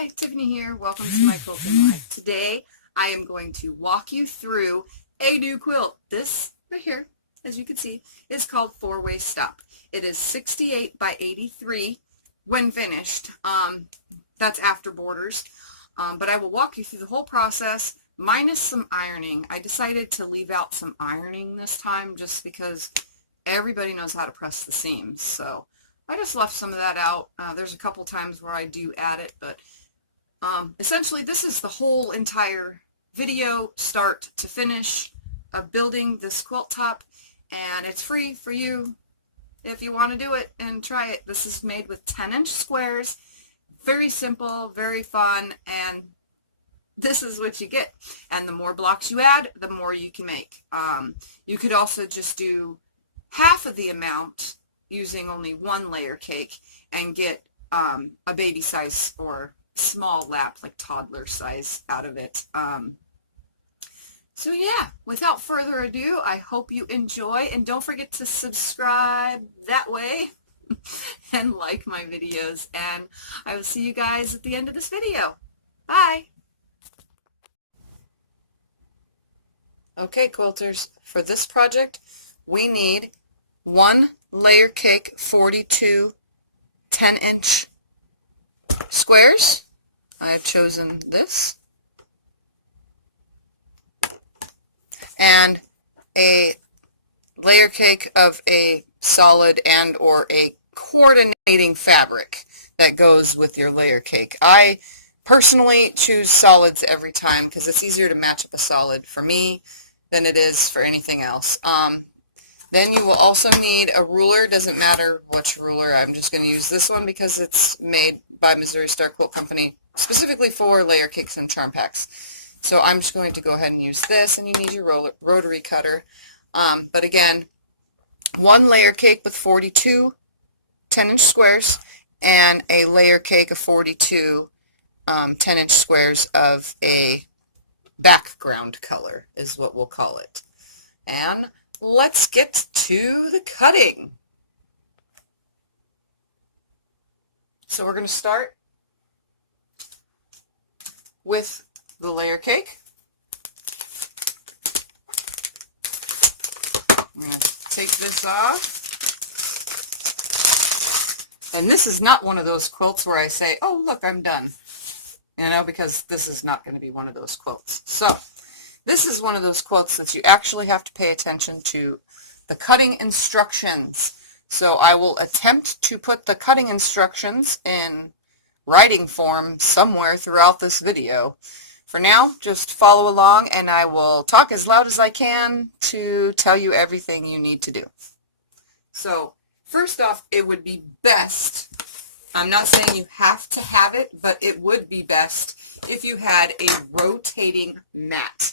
Hi, Tiffany here. Welcome to my quilting life. Today I am going to walk you through a new quilt. This right here, as you can see, is called 4-Way Stop. It is 68 by 83 when finished. That's after borders. But I will walk you through the whole process minus some ironing. I decided to leave out some ironing this time just because everybody knows how to press the seams. So I just left some of that out. There's a couple times where I do add it, but essentially this is the whole entire video, start to finish, of building this quilt top, and it's free for you if you want to do it and try it. This is made with 10-inch squares, very simple, very fun, and this is what you get. And the more blocks you add, the more you can make. You could also just do half of the amount using only one layer cake and get a baby size or small lap, like toddler size, out of it. So yeah, without further ado, I hope you enjoy, and don't forget to subscribe that way and like my videos, and I will see you guys at the end of this video. Bye! Okay, quilters, for this project we need one Layercake 42 10-inch squares. I have chosen this, and a layer cake of a solid and or a coordinating fabric that goes with your layer cake. I personally choose solids every time because it's easier to match up a solid for me than it is for anything else. Then you will also need a ruler. Doesn't matter which ruler. I'm just going to use this one because it's made by Missouri Star Quilt Company specifically for layer cakes and charm packs. So I'm just going to go ahead and use this, and you need your rotary cutter. But again, one layer cake with 42 10-inch squares and a layer cake of 42 10-inch squares of a background color is what we'll call it. And let's get to the cutting. So we're going to start with the layer cake. I'm going to take this off. And this is not one of those quilts where I say, oh, look, I'm done. You know, because this is not going to be one of those quilts. So this is one of those quilts that you actually have to pay attention to the cutting instructions. So I will attempt to put the cutting instructions in writing form somewhere throughout this video. For now, just follow along, and I will talk as loud as I can to tell you everything you need to do. So first off, it would be best, I'm not saying you have to have it, but it would be best if you had a rotating mat.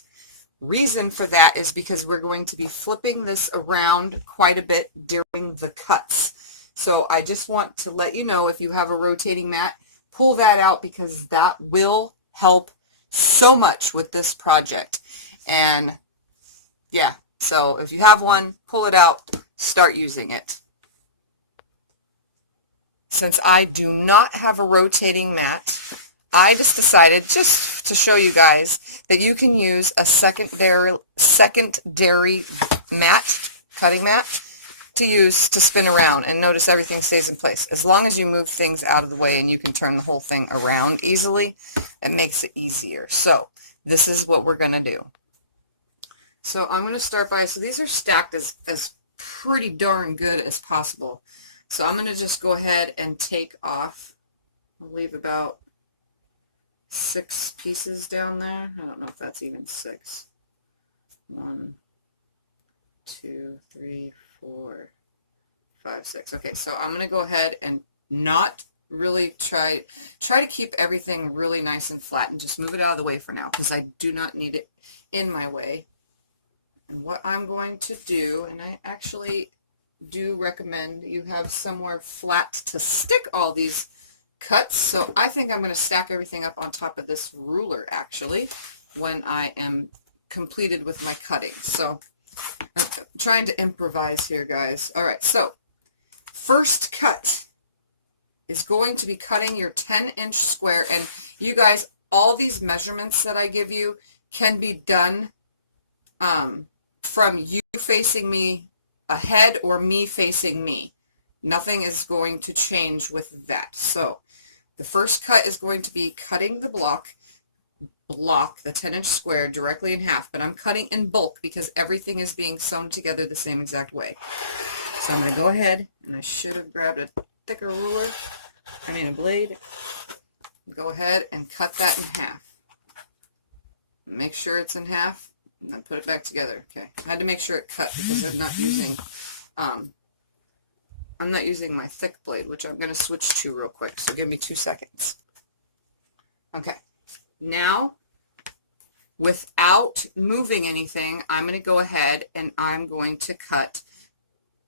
Reason for that is because we're going to be flipping this around quite a bit during the cuts. So I just want to let you know, if you have a rotating mat, pull that out, because that will help so much with this project. And yeah, so if you have one, pull it out, start using it. Since I do not have a rotating mat, I just decided, just to show you guys, that you can use a secondary mat, cutting mat, to use to spin around, and notice everything stays in place. As long as you move things out of the way and you can turn the whole thing around easily, it makes it easier. So this is what we're going to do. So I'm going to start by, so these are stacked as pretty darn good as possible. So I'm going to just go ahead and take off, I'll leave about 6 pieces down there. I don't know if that's even 6. 1, 2, 3, 4, 5, 6. Okay, so I'm going to go ahead and not really try to keep everything really nice and flat, and just move it out of the way for now, because I do not need it in my way. And what I'm going to do, and I actually do recommend you have somewhere flat to stick all these cuts, so I think I'm going to stack everything up on top of this ruler actually when I am completed with my cutting. So I'm trying to improvise here, guys. Alright, so first cut, is going to be cutting your 10-inch square. And you guys, all these measurements that I give you can be done from you facing me ahead or me facing me. Nothing is going to change with that. So the first cut is going to be cutting the block, the 10-inch square, directly in half, but I'm cutting in bulk because everything is being sewn together the same exact way. So I'm going to go ahead, and I should have grabbed a thicker ruler, a blade. Go ahead and cut that in half. Make sure it's in half, and then put it back together. Okay, I had to make sure it cut because I'm not using my thick blade, which I'm going to switch to real quick, so give me 2 seconds. Okay, now, without moving anything, I'm going to go ahead and I'm going to cut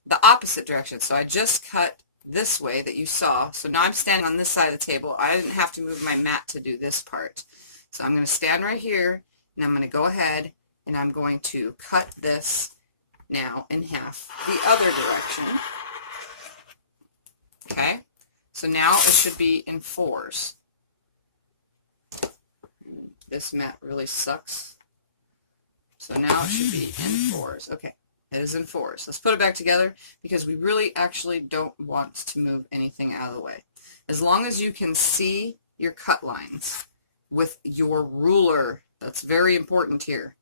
the opposite direction. So I just cut this way that you saw. So now I'm standing on this side of the table. I didn't have to move my mat to do this part. So I'm going to stand right here, and I'm going to go ahead and I'm going to cut this now in half the other direction. Okay, so now it should be in 4s. This mat really sucks. So now it should be in 4s. Okay, it is in 4s. Let's put it back together because we really actually don't want to move anything out of the way. As long as you can see your cut lines with your ruler, that's very important here.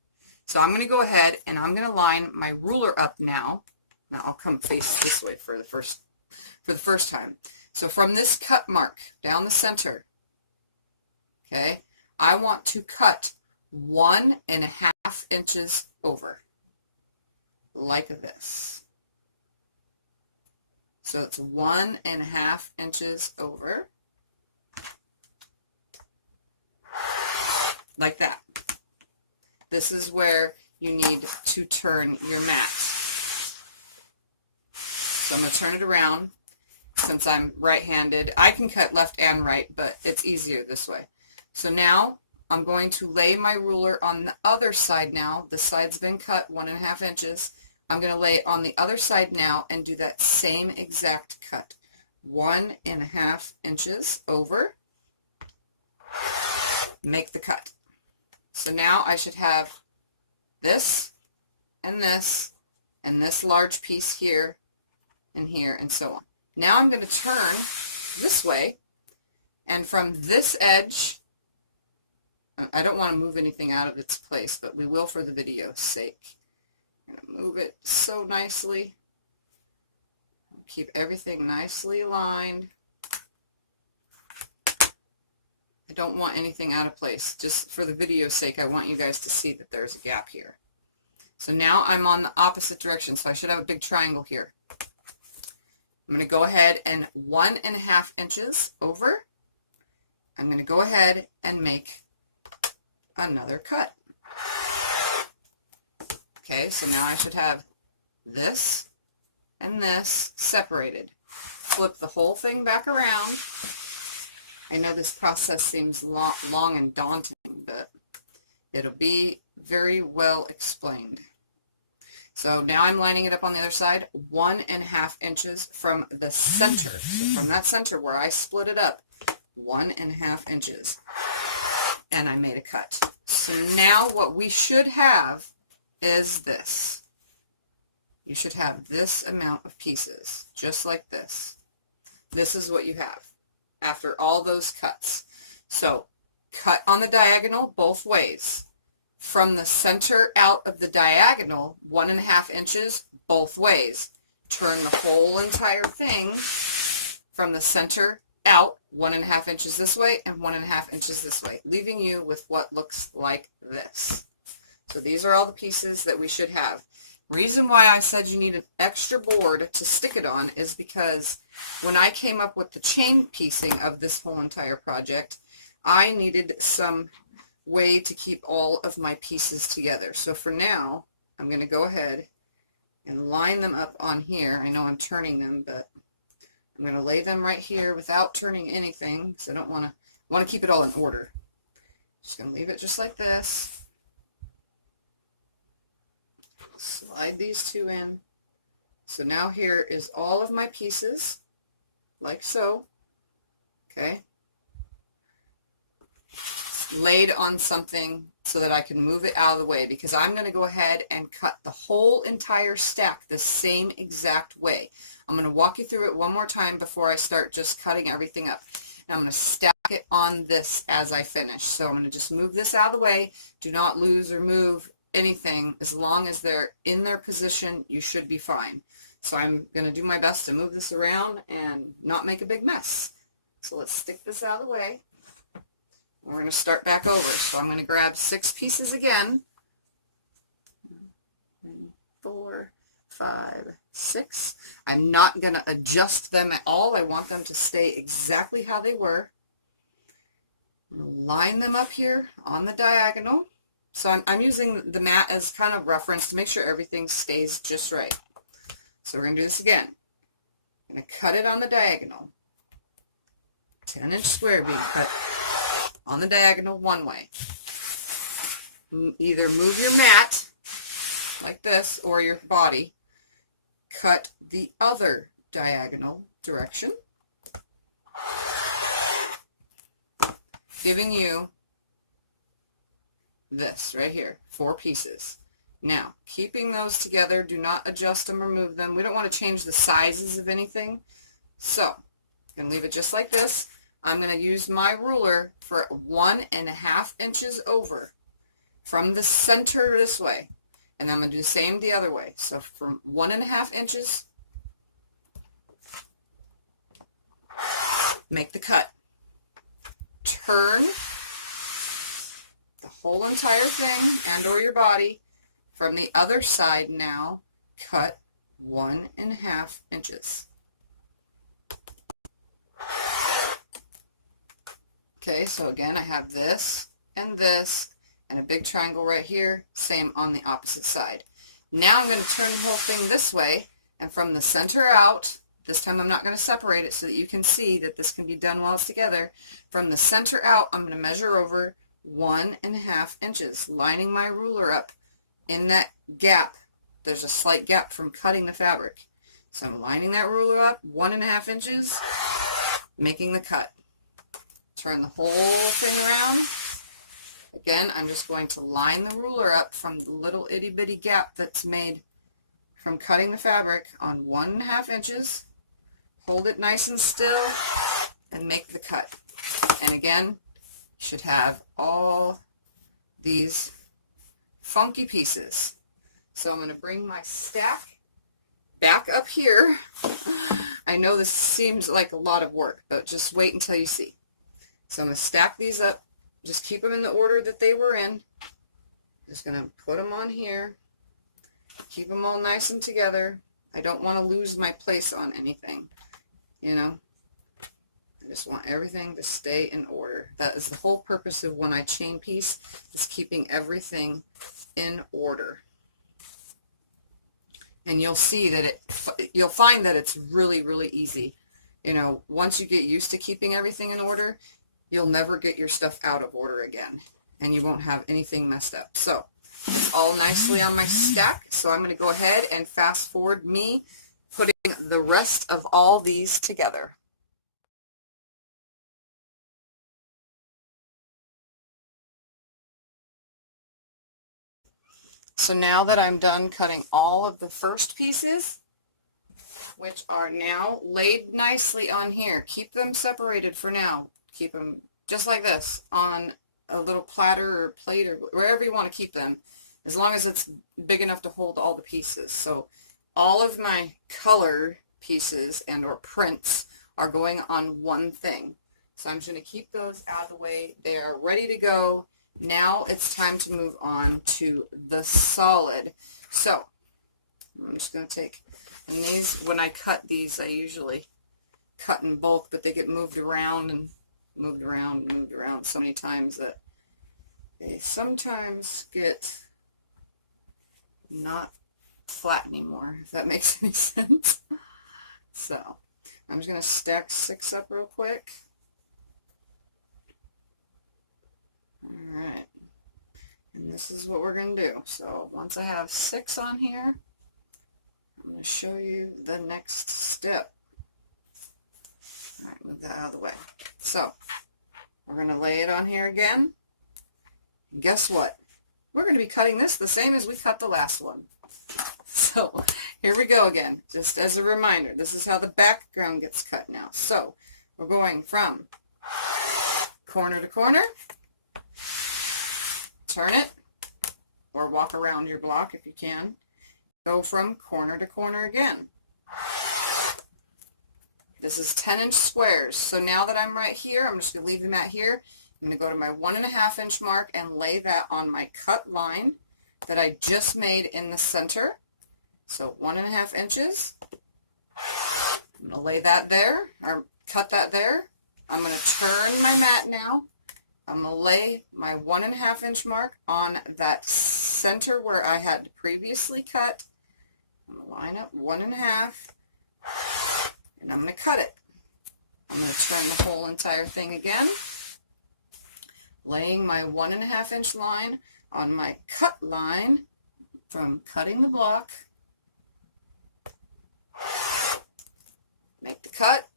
So I'm going to go ahead and I'm going to line my ruler up now. Now I'll come face this way for the first time. So from this cut mark down the center, okay, I want to cut 1.5 inches over, like this. So it's 1.5 inches over, like that. This is where you need to turn your mat. So I'm going to turn it around. Since I'm right-handed, I can cut left and right, but it's easier this way. So now I'm going to lay my ruler on the other side now. The side's been cut 1.5 inches. I'm going to lay it on the other side now and do that same exact cut. 1.5 inches over. Make the cut. So now I should have this and this large piece here and here and so on. Now I'm going to turn this way, and from this edge, I don't want to move anything out of its place, but we will for the video's sake. I'm going to move it so nicely. Keep everything nicely aligned. I don't want anything out of place. Just for the video's sake, I want you guys to see that there's a gap here. So now I'm on the opposite direction, so I should have a big triangle here. I'm going to go ahead and 1.5 inches over, I'm going to go ahead and make another cut. Okay, so now I should have this and this separated. Flip the whole thing back around. I know this process seems long and daunting, but it'll be very well explained. So now I'm lining it up on the other side, 1.5 inches from the center. So from that center where I split it up, 1.5 inches. And I made a cut. So now what we should have is this. You should have this amount of pieces, just like this. This is what you have after all those cuts. So cut on the diagonal both ways. From the center out of the diagonal, 1.5 inches both ways. Turn the whole entire thing from the center out 1.5 inches this way and 1.5 inches this way, leaving you with what looks like this. So these are all the pieces that we should have. Reason why I said you need an extra board to stick it on is because when I came up with the chain piecing of this whole entire project, I needed some way to keep all of my pieces together. So for now, I'm going to go ahead and line them up on here. I know I'm turning them, but I'm going to lay them right here without turning anything because I don't want to keep it all in order. Just going to leave it just like this. Slide these two in. So now here is all of my pieces, like so. Okay. Laid on something so that I can move it out of the way, because I'm going to go ahead and cut the whole entire stack the same exact way. I'm going to walk you through it one more time before I start just cutting everything up. Now I'm going to stack it on this as I finish. So I'm going to just move this out of the way. Do not lose or move anything. As long as they're in their position, you should be fine. So I'm going to do my best to move this around and not make a big mess. So let's stick this out of the way. We're going to start back over. So I'm going to grab 6 pieces again. 4, 5, 6. I'm not going to adjust them at all. I want them to stay exactly how they were. I'm going to line them up here on the diagonal. So I'm using the mat as kind of reference to make sure everything stays just right. So we're going to do this again. I'm going to cut it on the diagonal. 10-inch square bead cut on the diagonal one way. Either move your mat like this or your body. Cut the other diagonal direction, giving you this right here, 4 pieces. Now, keeping those together, do not adjust them or move them. We don't want to change the sizes of anything. So, I'm going to leave it just like this. I'm going to use my ruler for 1.5 inches over from the center this way. And I'm going to do the same the other way. So from 1.5 inches, make the cut. Turn the whole entire thing and or your body. From the other side now, cut 1.5 inches. Okay, so again I have this and a big triangle right here, same on the opposite side. Now I'm going to turn the whole thing this way, and from the center out, this time I'm not going to separate it so that you can see that this can be done while it's together. From the center out, I'm going to measure over 1.5 inches, lining my ruler up in that gap. There's a slight gap from cutting the fabric. So I'm lining that ruler up 1.5 inches, making the cut. Turn the whole thing around. Again, I'm just going to line the ruler up from the little itty bitty gap that's made from cutting the fabric on 1.5 inches. Hold it nice and still and make the cut. And again, you should have all these funky pieces. So I'm going to bring my stack back up here. I know this seems like a lot of work, but just wait until you see. So I'm going to stack these up. Just keep them in the order that they were in. Just going to put them on here. Keep them all nice and together. I don't want to lose my place on anything. You know, I just want everything to stay in order. That is the whole purpose of when I chain piece, is keeping everything in order. And you'll see that you'll find that it's really, really easy. You know, once you get used to keeping everything in order, you'll never get your stuff out of order again, and you won't have anything messed up. So it's all nicely on my stack. So I'm going to go ahead and fast forward me putting the rest of all these together. So now that I'm done cutting all of the first pieces, which are now laid nicely on here, keep them separated for now. Keep them just like this on a little platter or plate or wherever you want to keep them, as long as it's big enough to hold all the pieces. So all of my color pieces and or prints are going on one thing. So I'm just going to keep those out of the way. They are ready to go. Now it's time to move on to the solid. So I'm just going to take, and these, when I cut these, I usually cut in bulk, but they get moved around and moved around so many times that they sometimes get not flat anymore, if that makes any sense. So I'm just going to stack 6 up real quick. Alright, and this is what we're going to do. So once I have 6 on here, I'm going to show you the next step. Alright, Move that out of the way. So we're going to lay it on here again. And guess what? We're going to be cutting this the same as we cut the last one. So here we go again. Just as a reminder, this is how the background gets cut now. So we're going from corner to corner, turn it, or walk around your block if you can. Go from corner to corner again. This is 10-inch squares. So now that I'm right here, I'm just going to leave the mat here. I'm going to go to my 1.5 inch mark and lay that on my cut line that I just made in the center. So 1.5 inches. I'm going to lay that there, or cut that there. I'm going to turn my mat now. I'm going to lay my 1.5 inch mark on that center where I had previously cut. I'm going to line up 1.5, and I'm going to cut it. I'm going to turn the whole entire thing again, laying my 1.5 inch line on my cut line from cutting the block. Make the cut,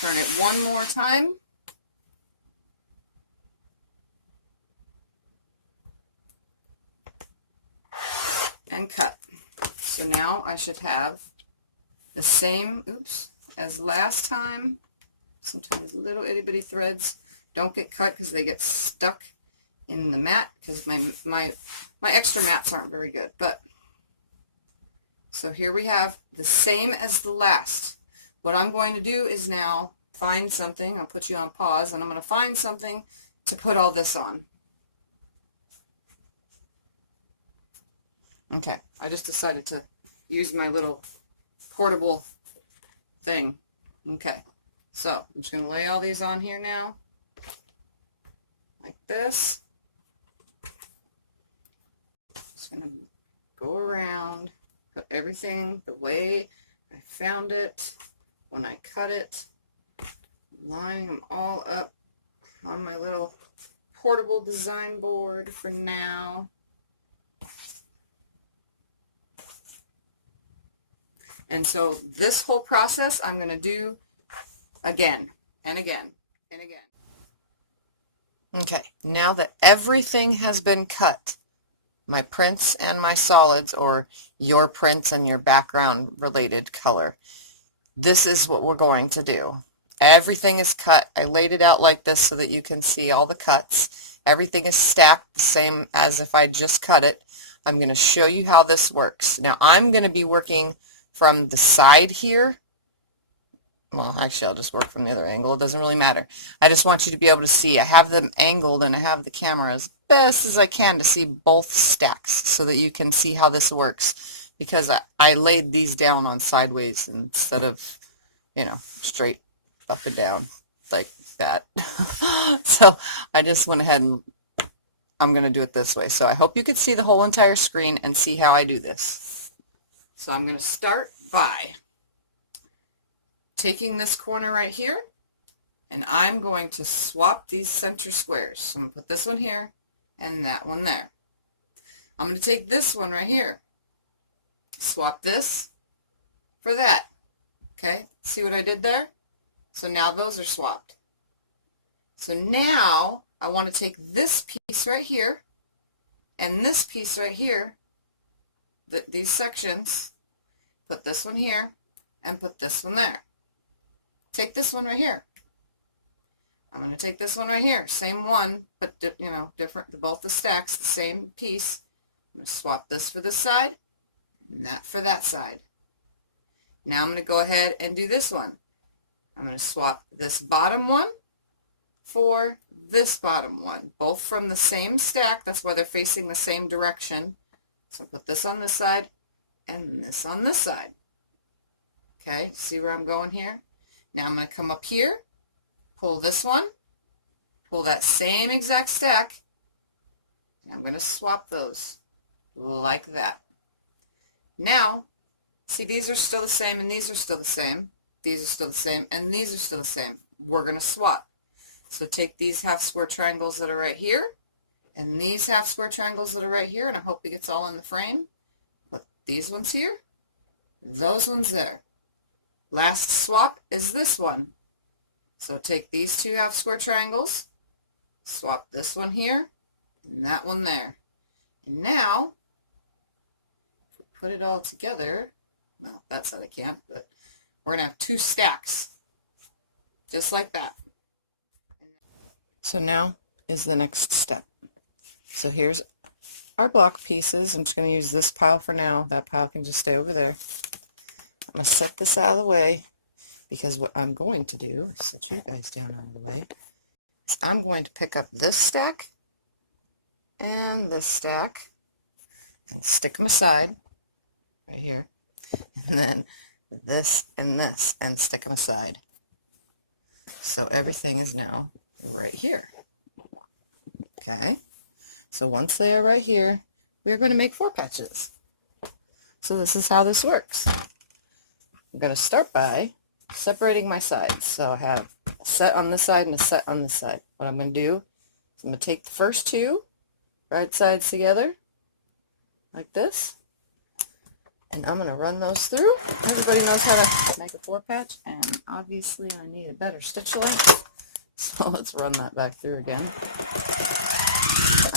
turn it one more time, and cut. So now I should have the same, as last time. Sometimes little itty bitty threads don't get cut because they get stuck in the mat because my extra mats aren't very good. But so here we have the same as the last. What I'm going to do is now find something. I'll put you on pause, and I'm going to find something to put all this on. Okay, I just decided to use my little portable thing. Okay, so I'm just going to lay all these on here now, like this. Just going to go around, put everything the way I found it when I cut it, line them all up on my little portable design board for now. And so this whole process I'm going to do again and again and again. Okay, now that everything has been cut, my prints and my solids, or your prints and your background related color, this is what we're going to do. Everything is cut. I laid it out like this so that you can see all the cuts. Everything is stacked the same as if I just cut it. I'm going to show you how this works. Now I'm going to be working from the side here. Well, actually I'll just work from the other angle. It doesn't really matter. I just want you to be able to see. I have them angled and I have the camera as best as I can to see both stacks so that you can see how this works, because I laid these down on sideways instead of, you know, straight up and down like that. So I just went ahead and I'm going to do it this way. So I hope you could see the whole entire screen and see how I do this. So I'm going to start by taking this corner right here, and I'm going to swap these center squares. So I'm going to put this one here and that one there. I'm going to take this one right here, swap this for that. Okay, see what I did there? So now those are swapped. So now I want to take this piece right here and this piece right here, these sections, put this one here and put this one there. Take this one right here. I'm going to take this one right here, same one, but you know, different, both the stacks, the same piece. I'm going to swap this for this side and that for that side. Now I'm going to go ahead and do this one. I'm going to swap this bottom one for this bottom one, both from the same stack. That's why they're facing the same direction. So put this on this side and this on this side. Okay, see where I'm going here? Now I'm going to come up here, pull this one, pull that same exact stack, and I'm going to swap those like that. Now, see, these are still the same and these are still the same. These are still the same and these are still the same. We're going to swap. So take these half square triangles that are right here and these half square triangles that are right here, and I hope it gets all in the frame. Put these ones here, those ones there. Last swap is this one. So take these two half square triangles, swap this one here and that one there. And now, if we put it all together, well, that side I can't, but we're going to have two stacks, just like that. So now is the next step. So here's our block pieces. I'm just going to use this pile for now. That pile can just stay over there. I'm going to set this out of the way because what I'm going to do is set you guys down out of the way. Is I'm going to pick up this stack and this stack and stick them aside right here, and then this and stick them aside. So everything is now right here. Okay, so once they are right here, we are going to make 4 patches. So this is how this works. I'm going to start by separating my sides. So I have a set on this side and a set on this side. What I'm going to do is I'm going to take the first 2 right sides together like this, and I'm going to run those through. Everybody knows how to make a 4 patch, and obviously I need a better stitch length, so let's run that back through again.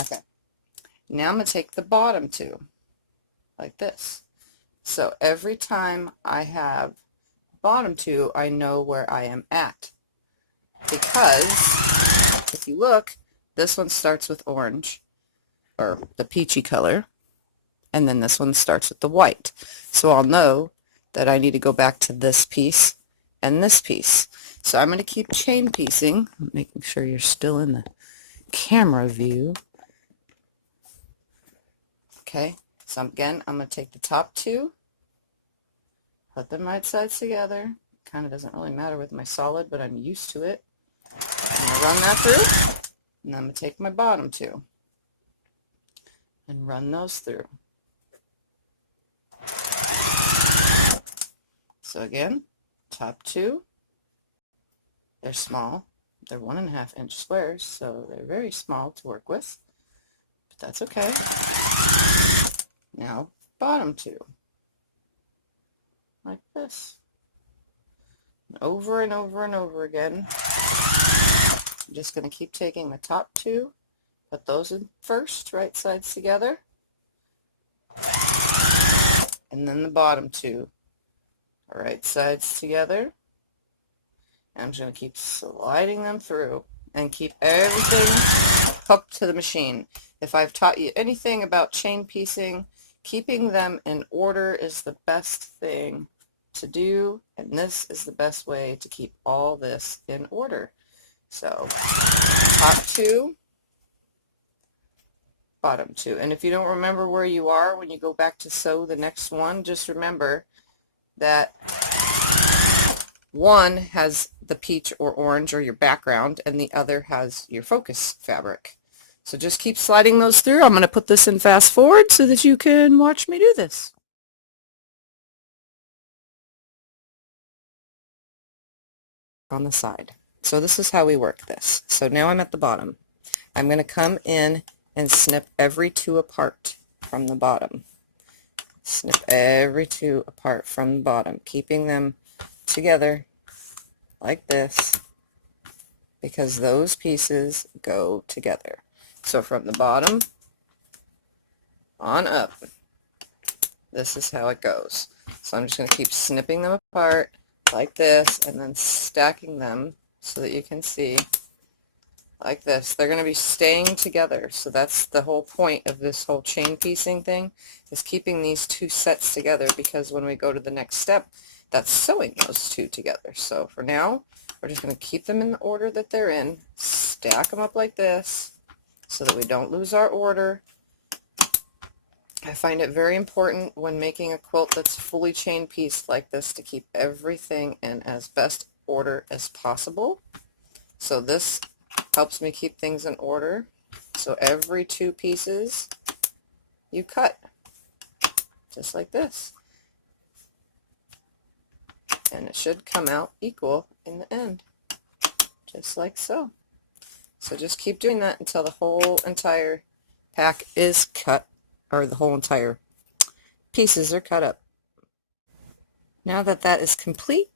Okay, now I'm going to take the bottom 2 like this. So every time I have bottom 2, I know where I am at, because if you look, this one starts with orange, or the peachy color, and then this one starts with the white. So I'll know that I need to go back to this piece and this piece. So I'm going to keep chain piecing, making sure you're still in the camera view. Okay, so again, I'm going to take the top 2, put them right sides together. Kind of doesn't really matter with my solid, but I'm used to it. I'm going to run that through, and then I'm going to take my bottom 2 and run those through. So again, top 2, they're small. They're 1.5 inch squares, so they're very small to work with, but that's okay. Now bottom 2, like this, over and over and over again. I'm just going to keep taking the top 2, put those in first, right sides together, and then the bottom 2, right sides together. And I'm just going to keep sliding them through and keep everything hooked to the machine. If I've taught you anything about chain piecing, keeping them in order is the best thing to do, and this is the best way to keep all this in order. So top 2, bottom 2. And if you don't remember where you are when you go back to sew the next one, just remember that one has the peach or orange or your background, and the other has your focus fabric. So just keep sliding those through. I'm going to put this in fast forward so that you can watch me do this. On the side. So this is how we work this. So now I'm at the bottom. I'm going to come in and snip every 2 apart from the bottom. Snip every 2 apart from the bottom, keeping them together like this, because those pieces go together. So from the bottom on up, this is how it goes. So I'm just going to keep snipping them apart like this, and then stacking them so that you can see like this. They're going to be staying together. So that's the whole point of this whole chain piecing thing, is keeping these 2 sets together, because when we go to the next step, that's sewing those 2 together. So for now, we're just going to keep them in the order that they're in, stack them up like this so that we don't lose our order. I find it very important when making a quilt that's fully chain pieced like this to keep everything in as best order as possible. So this helps me keep things in order. So every 2 pieces you cut just like this, and it should come out equal in the end, just like so. So just keep doing that until the whole entire pack is cut, or the whole entire pieces are cut up. Now that that is complete,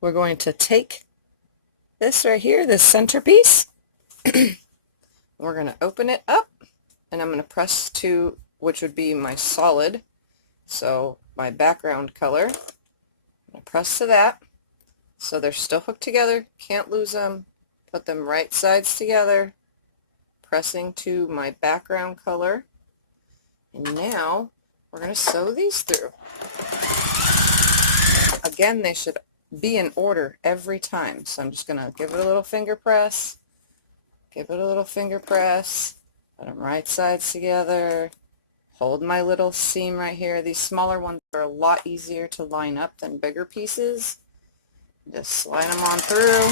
we're going to take this right here, this centerpiece. We're going to open it up, and I'm going to press to, which would be my solid, so my background color. I'm going to press to that, so they're still hooked together, can't lose them. Put them right sides together, pressing to my background color, and now we're going to sew these through. Again, they should be in order every time, so I'm just going to give it a little finger press, give it a little finger press, put them right sides together, hold my little seam right here. These smaller ones are a lot easier to line up than bigger pieces. Just slide them on through.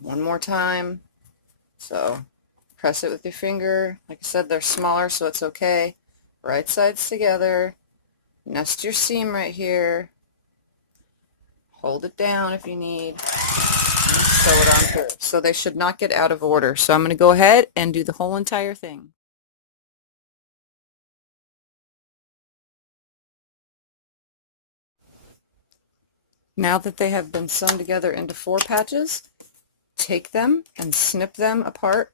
One more time. So press it with your finger. Like I said, they're smaller, so it's okay. Right sides together. Nest your seam right here. Hold it down if you need. And sew it on through. So they should not get out of order. So I'm going to go ahead and do the whole entire thing. Now that they have been sewn together into 4 patches, take them and snip them apart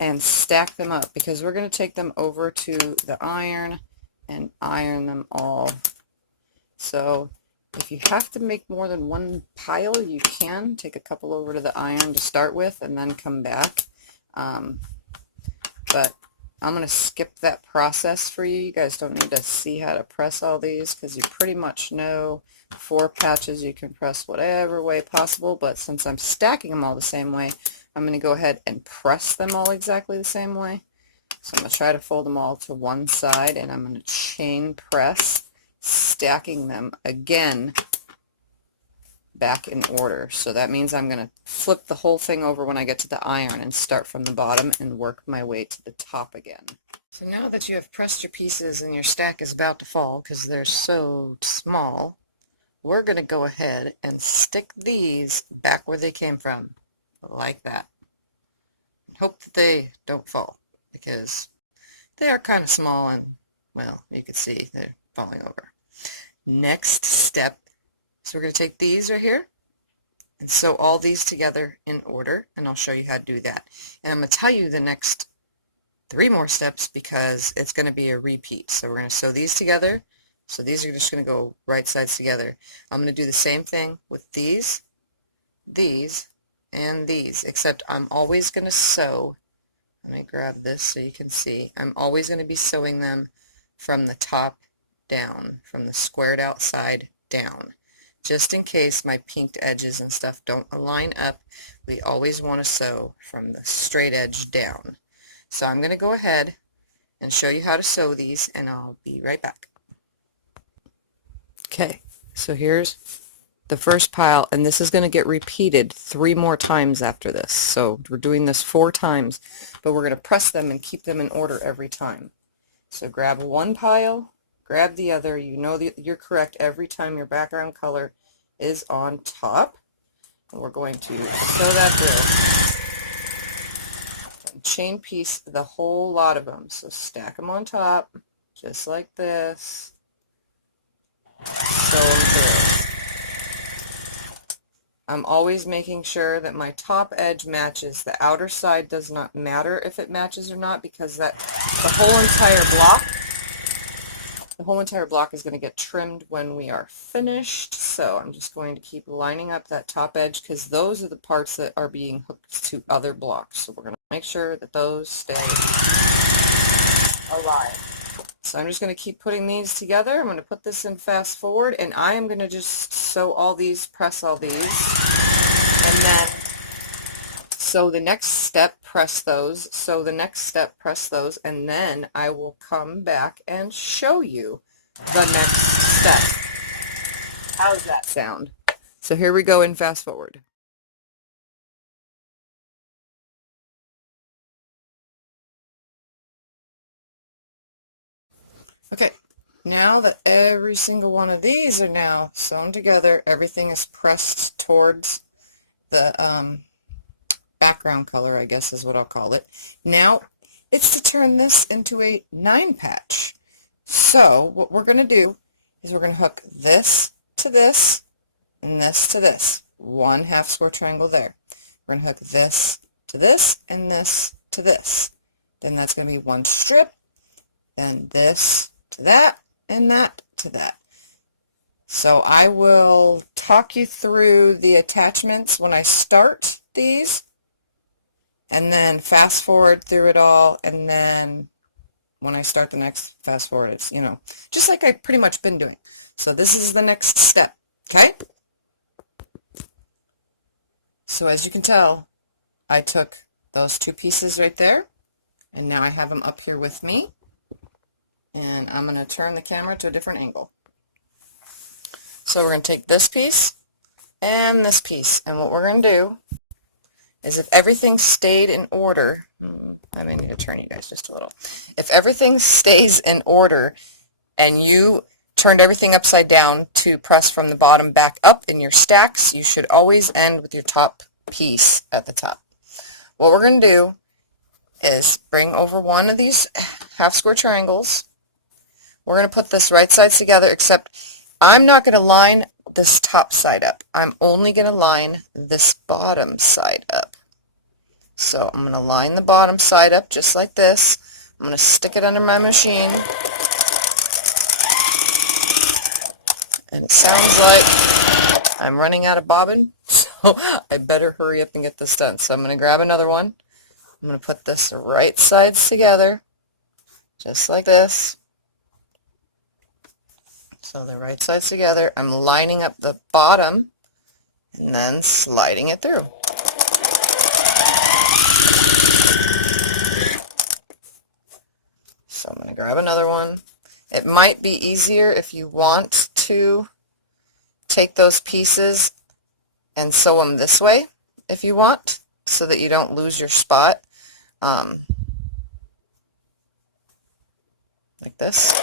and stack them up, because we're going to take them over to the iron and iron them all. So if you have to make more than one pile, you can take a couple over to the iron to start with and then come back. But I'm going to skip that process for you. You guys don't need to see how to press all these, because you pretty much know 4 patches you can press whatever way possible, but since I'm stacking them all the same way, I'm going to go ahead and press them all exactly the same way. So I'm going to try to fold them all to one side, and I'm going to chain press, stacking them again back in order. So that means I'm going to flip the whole thing over when I get to the iron and start from the bottom and work my way to the top again. So now that you have pressed your pieces and your stack is about to fall because they're so small, we're going to go ahead and stick these back where they came from, like that. And hope that they don't fall, because they are kind of small and, well, you can see they're falling over. Next step, so we're going to take these right here and sew all these together in order, and I'll show you how to do that. And I'm going to tell you the next 3 more steps because it's going to be a repeat. So we're going to sew these together. So these are just going to go right sides together. I'm going to do the same thing with these, and these, except I'm always going to sew. Let me grab this so you can see. I'm always going to be sewing them from the top down, from the squared out side down. Just in case my pinked edges and stuff don't line up, we always want to sew from the straight edge down. So I'm going to go ahead and show you how to sew these, and I'll be right back. Okay, so here's the first pile, and this is going to get repeated 3 more times after this. So we're doing this 4 times, but we're going to press them and keep them in order every time. So grab one pile, grab the other. You know that you're correct every time your background color is on top. And we're going to sew that through. And chain piece the whole lot of them. So stack them on top, just like this. Sew them through. I'm always making sure that my top edge matches. The outer side does not matter if it matches or not, because the whole entire block is going to get trimmed when we are finished. So I'm just going to keep lining up that top edge, because those are the parts that are being hooked to other blocks. So we're going to make sure that those stay alive. So I'm just going to keep putting these together. I'm going to put this in fast forward, and I am going to just sew all these, press all these, and then sew the next step, press those, sew the next step, press those, and then I will come back and show you the next step. How's that sound? So here we go in fast forward. Okay, now that every single one of these are now sewn together, everything is pressed towards the background color, I guess is what I'll call it. Now it's to turn this into a 9 patch. So what we're going to do is we're going to hook this to this and this to this one half square triangle there. We're going to hook this to this and this to this. Then that's going to be one strip, then this to that and that to that. So I will talk you through the attachments when I start these, and then fast forward through it all, and then when I start the next, fast forward. It's, you know, just like I've pretty much been doing. So this is the next step, okay? So as you can tell, I took those two pieces right there, and now I have them up here with me, and I'm going to turn the camera to a different angle. So we're going to take this piece and this piece, and what we're going to do is, if everything stayed in order, I may need to turn you guys just a little. If everything stays in order and you turned everything upside down to press from the bottom back up in your stacks, you should always end with your top piece at the top. What we're going to do is bring over one of these half square triangles. We're going to put this right sides together, except I'm not going to line this top side up. I'm only going to line this bottom side up. So I'm going to line the bottom side up just like this. I'm going to stick it under my machine. And it sounds like I'm running out of bobbin, so I better hurry up and get this done. So I'm going to grab another one. I'm going to put this right sides together, just like this. So the right sides together. I'm lining up the bottom and then sliding it through. So I'm going to grab another one. It might be easier if you want to take those pieces and sew them this way if you want, so that you don't lose your spot. Like this.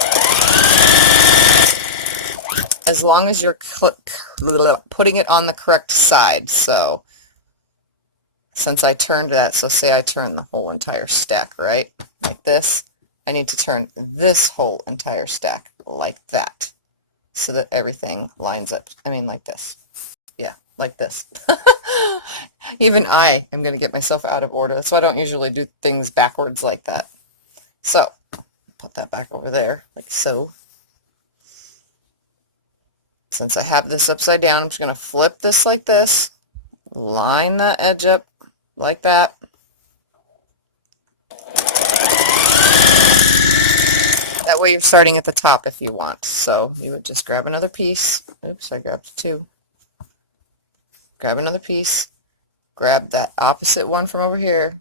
As long as you're putting it on the correct side. So since I turned that, so say I turn the whole entire stack, right? Like this. I need to turn this whole entire stack like that, so that everything lines up. I mean, like this. Yeah, like this. Even I am going to get myself out of order. That's why I don't usually do things backwards like that. So, put that back over there, like so. Since I have this upside down, I'm just going to flip this like this, line that edge up like that. That way you're starting at the top if you want. So you would just grab another piece. Oops, I grabbed two. Grab another piece. Grab that opposite one from over here.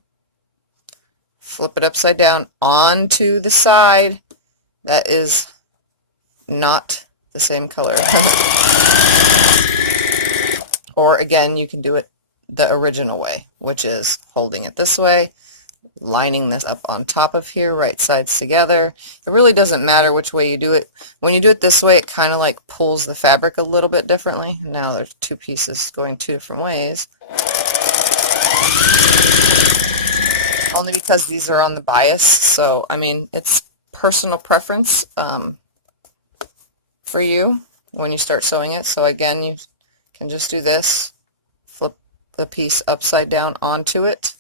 Flip it upside down onto the side that is not the same color. Or again, you can do it the original way, which is holding it this way, lining this up on top of here, right sides together. It really doesn't matter which way you do it. When you do it this way, it kind of like pulls the fabric a little bit differently. Now there's two pieces going two different ways. Only because these are on the bias, so I mean, it's personal preference for you when you start sewing it. So again, you can just do this, flip the piece upside down onto it,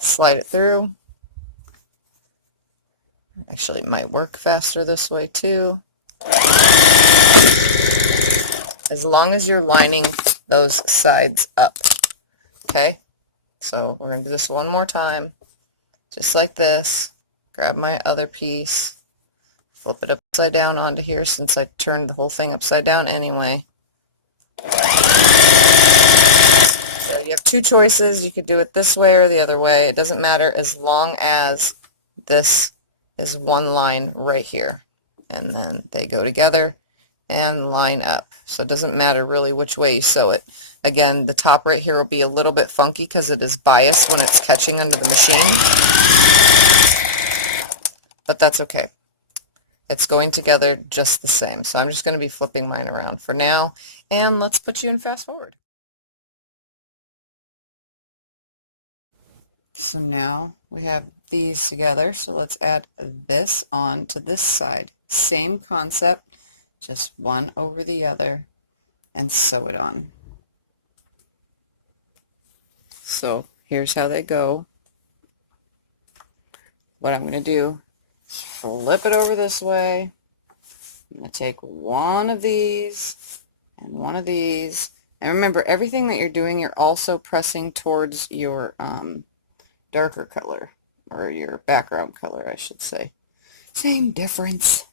slide it through. Actually, it might work faster this way too. As long as you're lining those sides up. Okay, so we're going to do this one more time, just like this. Grab my other piece, flip it upside down onto here since I turned the whole thing upside down anyway. So you have two choices. You could do it this way or the other way. It doesn't matter as long as this is one line right here. And then they go together and line up. So it doesn't matter really which way you sew it. Again, the top right here will be a little bit funky because it is biased when it's catching under the machine. But that's okay. It's going together just the same. So I'm just going to be flipping mine around for now. And let's put you in fast forward. So now we have these together. So let's add this on to this side. Same concept, just one over the other. and sew it on. So here's how they go. What I'm going to do is flip it over this way. I'm going to take one of these and one of these. And remember, everything that you're doing, you're also pressing towards your darker color, or your background color, I should say. Same difference.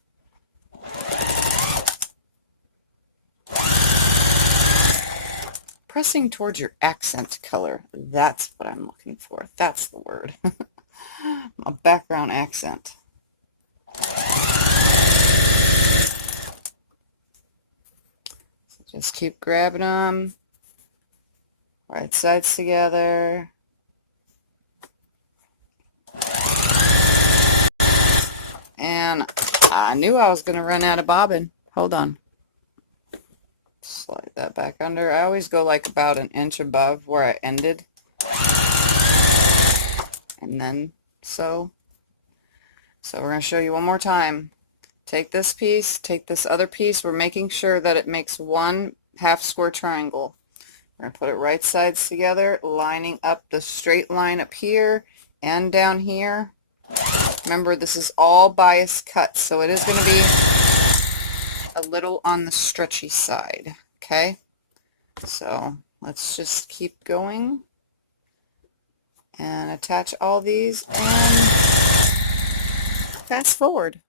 Pressing towards your accent color. That's what I'm looking for. That's the word. A background accent. So just keep grabbing them. Right sides together. And I knew I was going to run out of bobbin. Hold on. Slide that back under. I always go like about an inch above where I ended. And then sew. So we're going to show you one more time. Take this piece, take this other piece. We're making sure that it makes one half square triangle. We're going to put it right sides together, lining up the straight line up here and down here. Remember, this is all bias cut, so it is going to be a little on the stretchy side. Okay? So let's just keep going and attach all these and fast forward.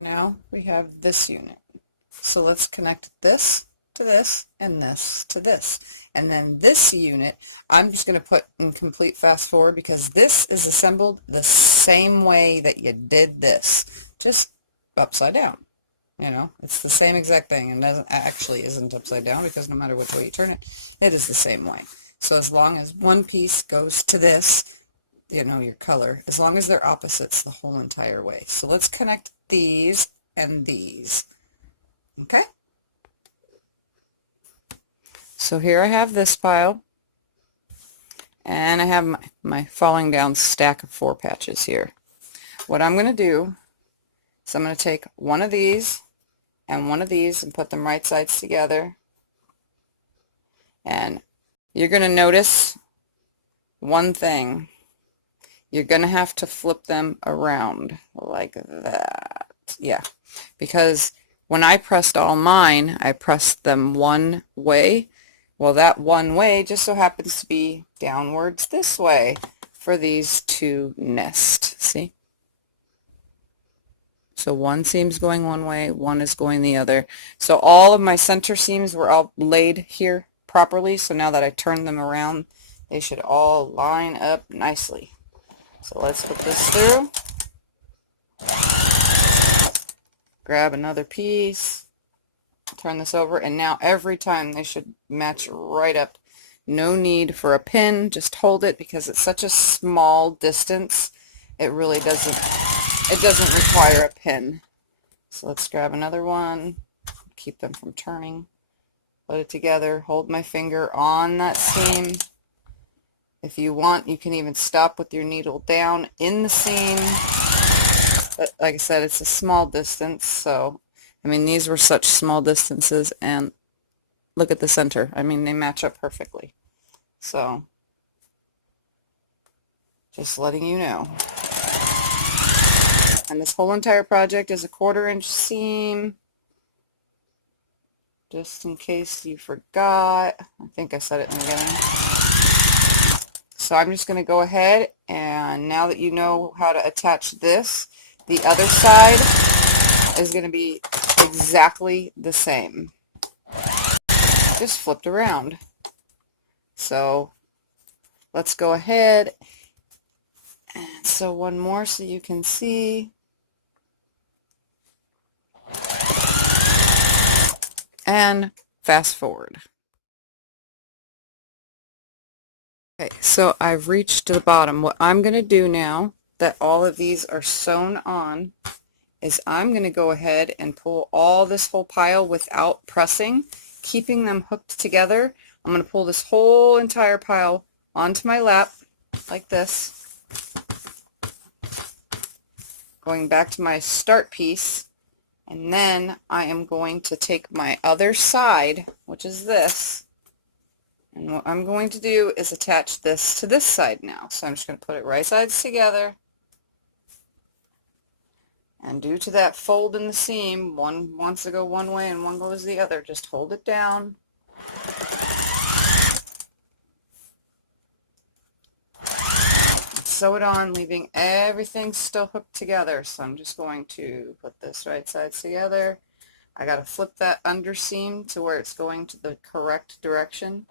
Now we have this unit. So let's connect this to this and this to this. And then this unit, I'm just going to put in complete fast forward because this is assembled the same way that you did this, just upside down. You know, it's the same exact thing, and doesn't actually isn't upside down because no matter which way you turn it, it is the same way. So as long as one piece goes to this, you know, your color, as long as they're opposites the whole entire way. So let's connect these and these. Okay? So here I have this pile, and I have my falling down stack of 4 patches here. What I'm going to do is I'm going to take one of these and put them right sides together, and you're going to notice one thing. You're going to have to flip them around like that. Yeah, because when I pressed all mine, I pressed them one way. Well, that one way just so happens to be downwards this way for these to nest. See? So one seam's going one way, one is going the other. So all of my center seams were all laid here properly. So now that I turn them around, they should all line up nicely. So let's put this through. Grab another piece. Turn this over, and now every time they should match right up. No need for a pin, just hold it because it's such a small distance. It really doesn't require a pin. So let's grab another one, keep them from turning, put it together, hold my finger on that seam. If you want, you can even stop with your needle down in the seam, but like I said, it's a small distance, so I mean, these were such small distances, and look at the center. I mean, they match up perfectly. So, just letting you know. And this whole entire project is a 1/4 inch seam, just in case you forgot. I think I said it in the beginning. So I'm just going to go ahead, and now that you know how to attach this, the other side is going to be exactly the same, just flipped around. So let's go ahead and sew one more so you can see, and fast forward. Okay, so I've reached to the bottom. What I'm going to do now that all of these are sewn on is I'm going to go ahead and pull all this whole pile without pressing, keeping them hooked together. I'm going to pull this whole entire pile onto my lap like this, going back to my start piece, And then I am going to take my other side, which is this, and what I'm going to do is attach this to this side now. So I'm just going to put it right sides together, and due to that fold in the seam, one wants to go one way and one goes the other, just hold it down. Sew it on, leaving everything still hooked together. So I'm just going to put this right sides together. I got to flip that underseam to where it's going to the correct direction.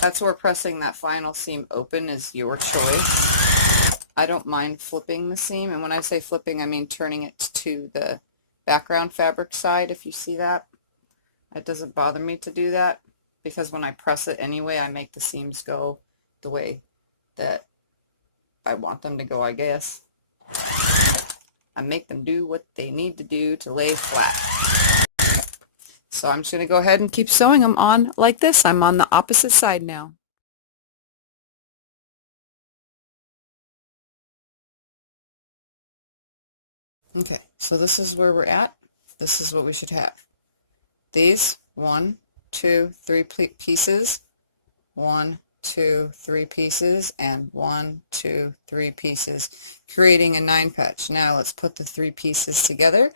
That's where pressing that final seam open is your choice. I don't mind flipping the seam, and when I say flipping, I mean turning it to the background fabric side. If you see that, it doesn't bother me to do that, because when I press it anyway, I make the seams go the way that I want them to go, I guess. I make them do what they need to do to lay flat. So I'm just going to go ahead and keep sewing them on like this. I'm on the opposite side now. Okay, so this is where we're at. This is what we should have. These 1, 2, 3 pieces, 1, 2, 3 pieces, and 1, 2, 3 pieces, creating a 9 patch. Now let's put the 3 pieces together,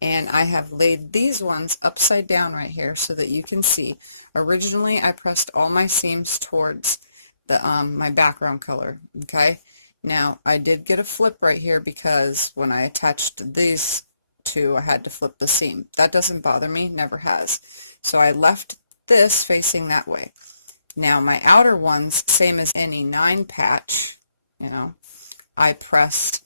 and I have laid these ones upside down right here so that you can see. Originally I pressed all my seams towards the my background color. Okay, now I did get a flip right here because when I attached these two I had to flip the seam. That doesn't bother me, never has. So I left this facing that way. Now my outer ones, same as any 9 patch, you know, I pressed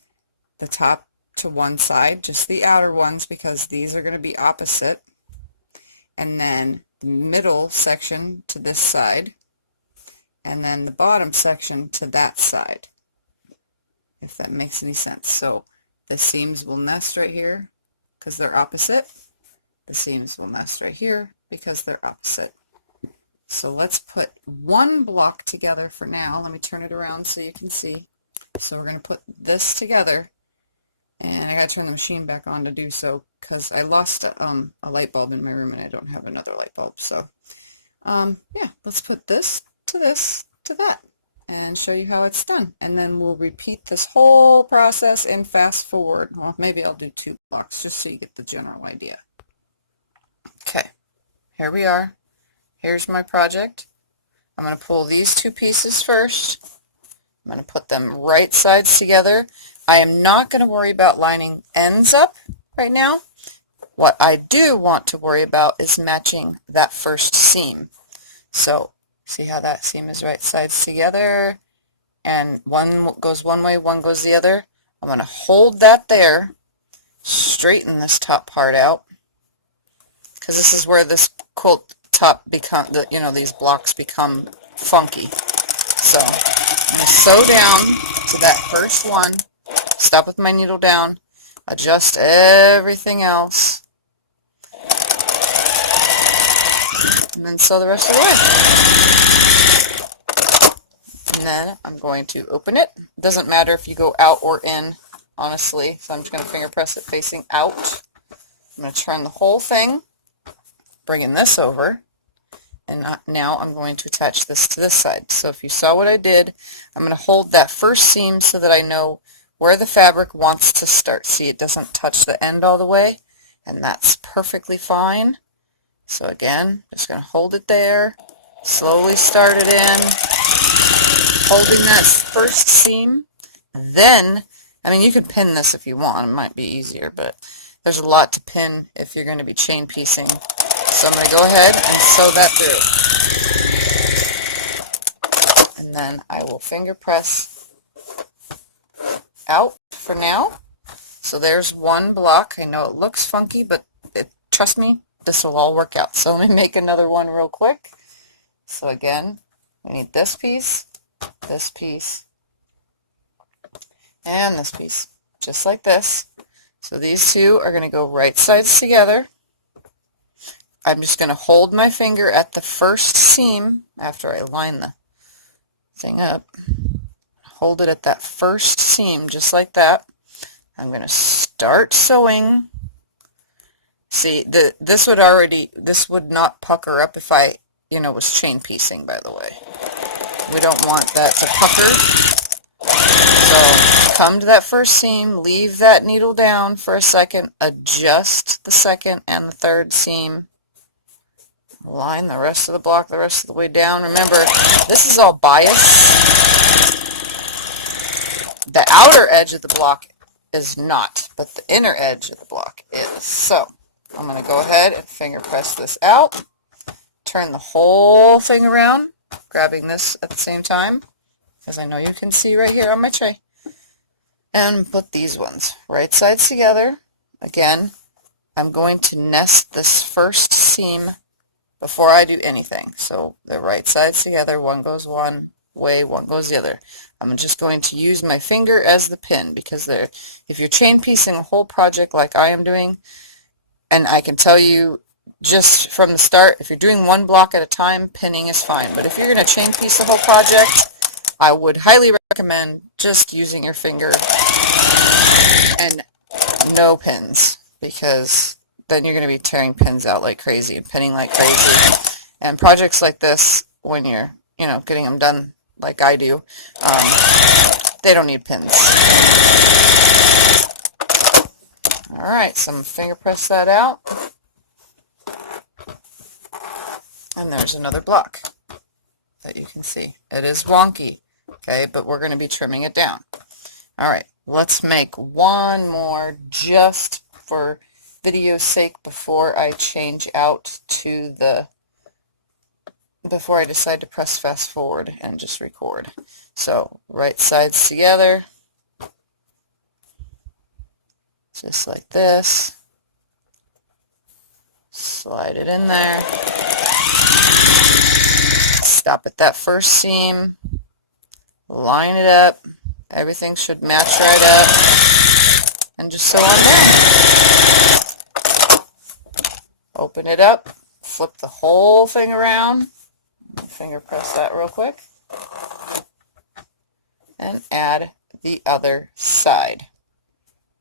the top to one side, just the outer ones, because these are going to be opposite, and then the middle section to this side, and then the bottom section to that side, if that makes any sense. So the seams will nest right here because they're opposite. The seams will nest right here because they're opposite. So let's put one block together for now. Let me turn it around so you can see. So we're going to put this together, and I got to turn the machine back on to do so because I lost a light bulb in my room and I don't have another light bulb. So yeah, let's put this to that and show you how it's done, and then we'll repeat this whole process in fast forward. Well, maybe I'll do 2 blocks just so you get the general idea. Okay, here we are. Here's my project. I'm going to pull these 2 pieces first. I'm going to put them right sides together. I am not going to worry about lining ends up right now. What I do want to worry about is matching that first seam. So see how that seam is right sides together, and one goes one way, one goes the other. I'm going to hold that there, straighten this top part out, because this is where this quilt top these blocks become funky. So I'm going to sew down to that first one, stop with my needle down, adjust everything else, and then sew the rest of the way. And then I'm going to open it. It doesn't matter if you go out or in, honestly, so I'm just going to finger press it facing out. I'm going to turn the whole thing, bringing this over, and now I'm going to attach this to this side. So if you saw what I did, I'm going to hold that first seam so that I know where the fabric wants to start. See, it doesn't touch the end all the way, and that's perfectly fine. So again, just going to hold it there, slowly start it in, holding that first seam. Then, I mean, you could pin this if you want, it might be easier, but there's a lot to pin if you're going to be chain piecing. So I'm going to go ahead and sew that through. And then I will finger press out for now. So there's one block. I know it looks funky, but trust me, this will all work out. So let me make another one real quick. So again, we need this piece, and this piece, just like this. So these two are going to go right sides together. I'm just going to hold my finger at the first seam after I line the thing up. Hold it at that first seam just like that. I'm going to start sewing See, this would not pucker up if I, was chain piecing, by the way. We don't want that to pucker. So come to that first seam, leave that needle down for a second, adjust the second and the third seam, line the rest of the block the rest of the way down. Remember, this is all bias. The outer edge of the block is not, but the inner edge of the block is. So I'm going to go ahead and finger press this out, turn the whole thing around, grabbing this at the same time, as I know you can see right here on my tray, and put these ones right sides together. Again, I'm going to nest this first seam before I do anything. So the right sides together, one goes one way, one goes the other. I'm just going to use my finger as the pin, because if you're chain piecing a whole project like I am doing, and I can tell you just from the start, if you're doing one block at a time, pinning is fine. But if you're going to chain piece the whole project, I would highly recommend just using your finger and no pins, because then you're going to be tearing pins out like crazy and pinning like crazy. And projects like this, when you're, getting them done like I do, they don't need pins. Alright, so I'm going to finger press that out. And there's another block that you can see. It is wonky, okay, but we're going to be trimming it down. Alright, let's make one more just for video's sake before I change out to before I decide to press fast forward and just record. So, right sides together, just like this. Slide it in there. Stop at that first seam. Line it up. Everything should match right up. And just sew on down. Open it up. Flip the whole thing around. Finger press that real quick. And add the other side.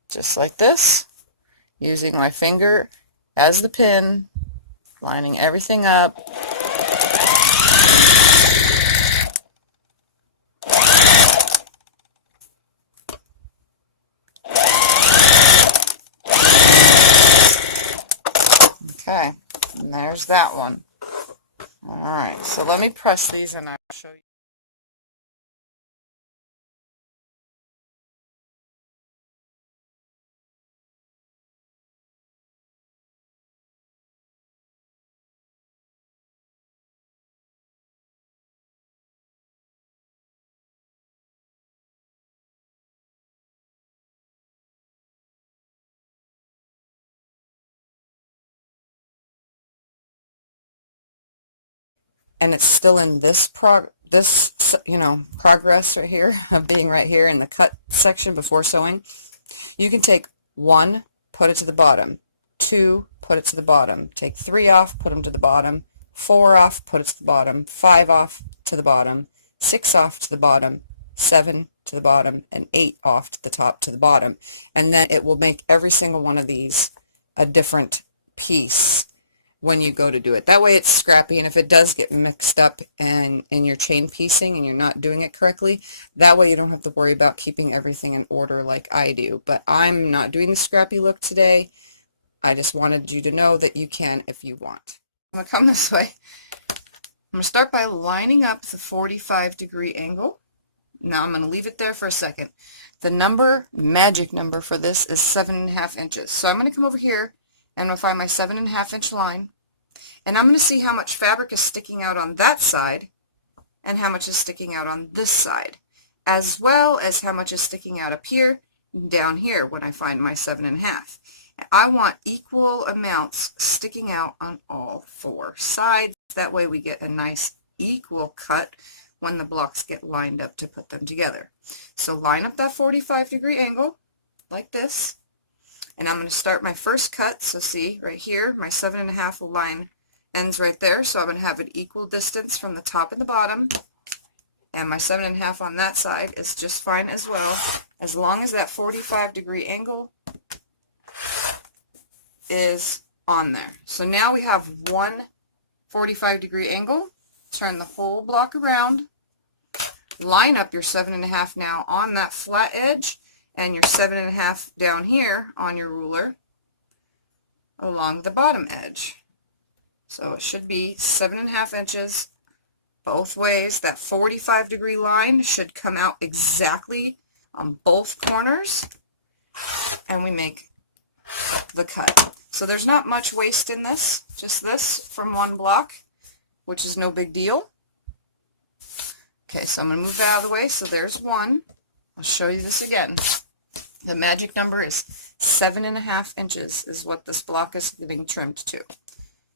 Just like this. Using my finger as the pin. Lining everything up. Okay, and there's that one. Alright, so let me press these and I'll show you. And it's still in this progress right here of being right here in the cut section before sewing. You can take 1, put it to the bottom, 2, put it to the bottom, take 3 off, put them to the bottom, 4 off, put it to the bottom, 5 off to the bottom, 6 off to the bottom, 7 to the bottom, and 8 off to the top to the bottom. And then it will make every single one of these a different piece when you go to do it. That way it's scrappy, and if it does get mixed up and in your chain piecing and you're not doing it correctly, that way you don't have to worry about keeping everything in order like I do. But I'm not doing the scrappy look today. I just wanted you to know that you can if you want. I'm going to come this way. I'm going to start by lining up the 45-degree angle. Now I'm going to leave it there for a second. The magic number for this is 7.5 inches. So I'm going to come over here and I'm going to find my 7.5 inch line, and I'm going to see how much fabric is sticking out on that side and how much is sticking out on this side, as well as how much is sticking out up here and down here when I find my 7.5. I want equal amounts sticking out on all 4 sides. That way we get a nice equal cut when the blocks get lined up to put them together. So line up that 45-degree angle like this. And I'm going to start my first cut. So see right here, my 7.5 line ends right there. So I'm going to have an equal distance from the top and the bottom. And my 7.5 on that side is just fine as well, as long as that 45-degree angle is on there. So now we have one 45-degree angle. Turn the whole block around. Line up your 7.5 now on that flat edge and your 7.5 down here on your ruler along the bottom edge. So it should be 7.5 inches both ways. That 45-degree line should come out exactly on both corners, and we make the cut. So there's not much waste in this, just this from one block, which is no big deal. Okay, so I'm going to move that out of the way. So there's one. I'll show you this again. The magic number is 7.5 inches is what this block is getting trimmed to.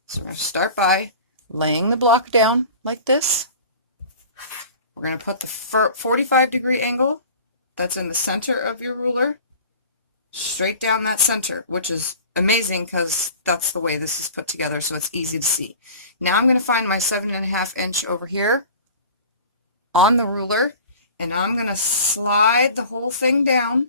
So we're going to start by laying the block down like this. We're going to put the 45-degree angle that's in the center of your ruler straight down that center, which is amazing because that's the way this is put together, so it's easy to see. Now I'm going to find my 7.5 inch over here on the ruler, and I'm going to slide the whole thing down,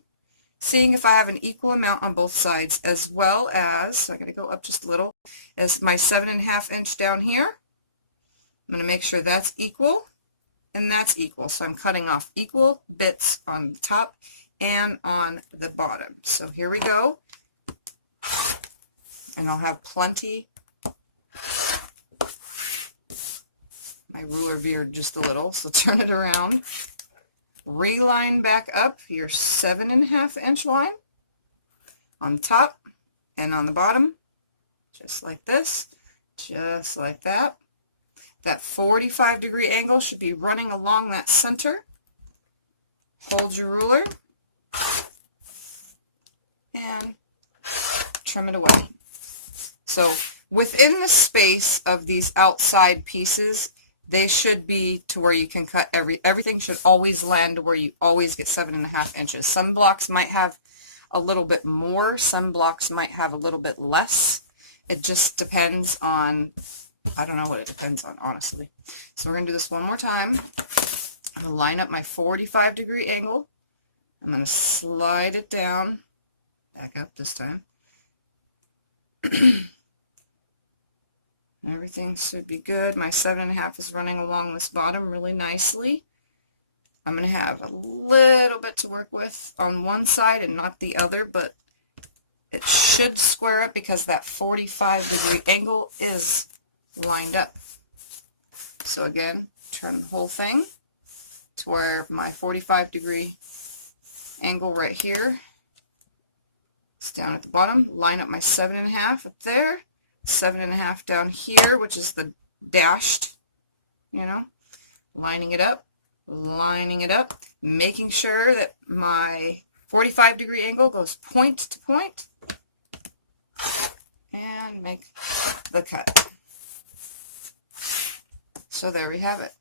seeing if I have an equal amount on both sides, as well as, so I'm going to go up just a little, as my 7.5 inch down here. I'm going to make sure that's equal and that's equal. So I'm cutting off equal bits on the top and on the bottom. So here we go. And I'll have plenty. My ruler veered just a little, so turn it around. Reline back up your 7.5 inch line on the top and on the bottom, just like this, just like that. That 45-degree angle should be running along that center. Hold your ruler and trim it away. So within the space of these outside pieces, they should be to where you can cut everything should always land where you always get 7.5 inches. Some blocks might have a little bit more, some blocks might have a little bit less. It just depends on, I don't know what it depends on, honestly. So we're going to do this one more time. I'm going to line up my 45-degree angle. I'm going to slide it down, back up this time. Everything should be good. My 7.5 is running along this bottom really nicely. I'm going to have a little bit to work with on one side and not the other, but it should square up because that 45-degree angle is lined up. So again, turn the whole thing to where my 45-degree angle right here is down at the bottom. Line up my 7.5 up there. 7.5 down here, which is the dashed, lining it up, making sure that my 45-degree angle goes point to point, and make the cut. So there we have it.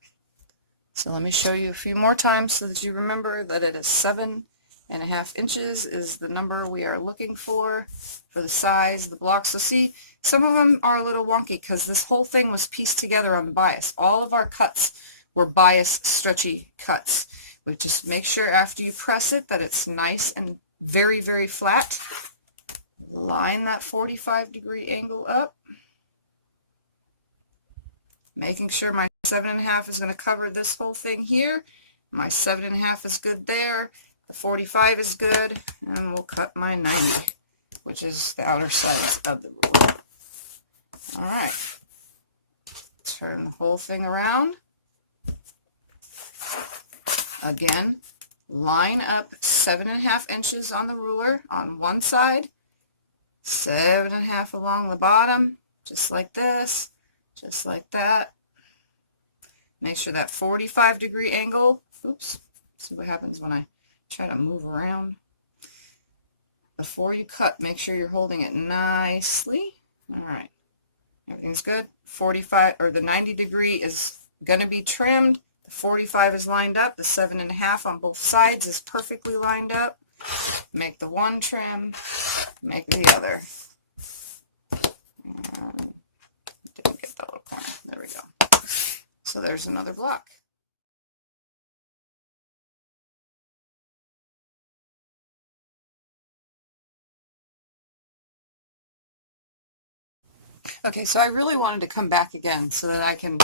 So let me show you a few more times so that you remember that it is 7.5 inches is the number we are looking for the size of the block. So see, some of them are a little wonky because this whole thing was pieced together on bias. All of our cuts were bias stretchy cuts. We just make sure after you press it that it's nice and very, very flat. Line that 45-degree angle up, making sure my 7.5 is going to cover this whole thing here. My 7.5 is good there. The 45 is good, and we'll cut my 90, which is the outer sides of the ruler. Alright, turn the whole thing around. Again, line up 7.5 inches on the ruler on one side, 7.5 along the bottom, just like this, just like that. Make sure that 45-degree angle, oops, see what happens when I try to move around. Before you cut, make sure you're holding it nicely. Alright, everything's good. 45 or the 90-degree is going to be trimmed. The 45 is lined up. The 7.5 on both sides is perfectly lined up. Make the one trim, make the other. Didn't get that little corner. There we go. So there's another block. Okay, so I really wanted to come back again so that I can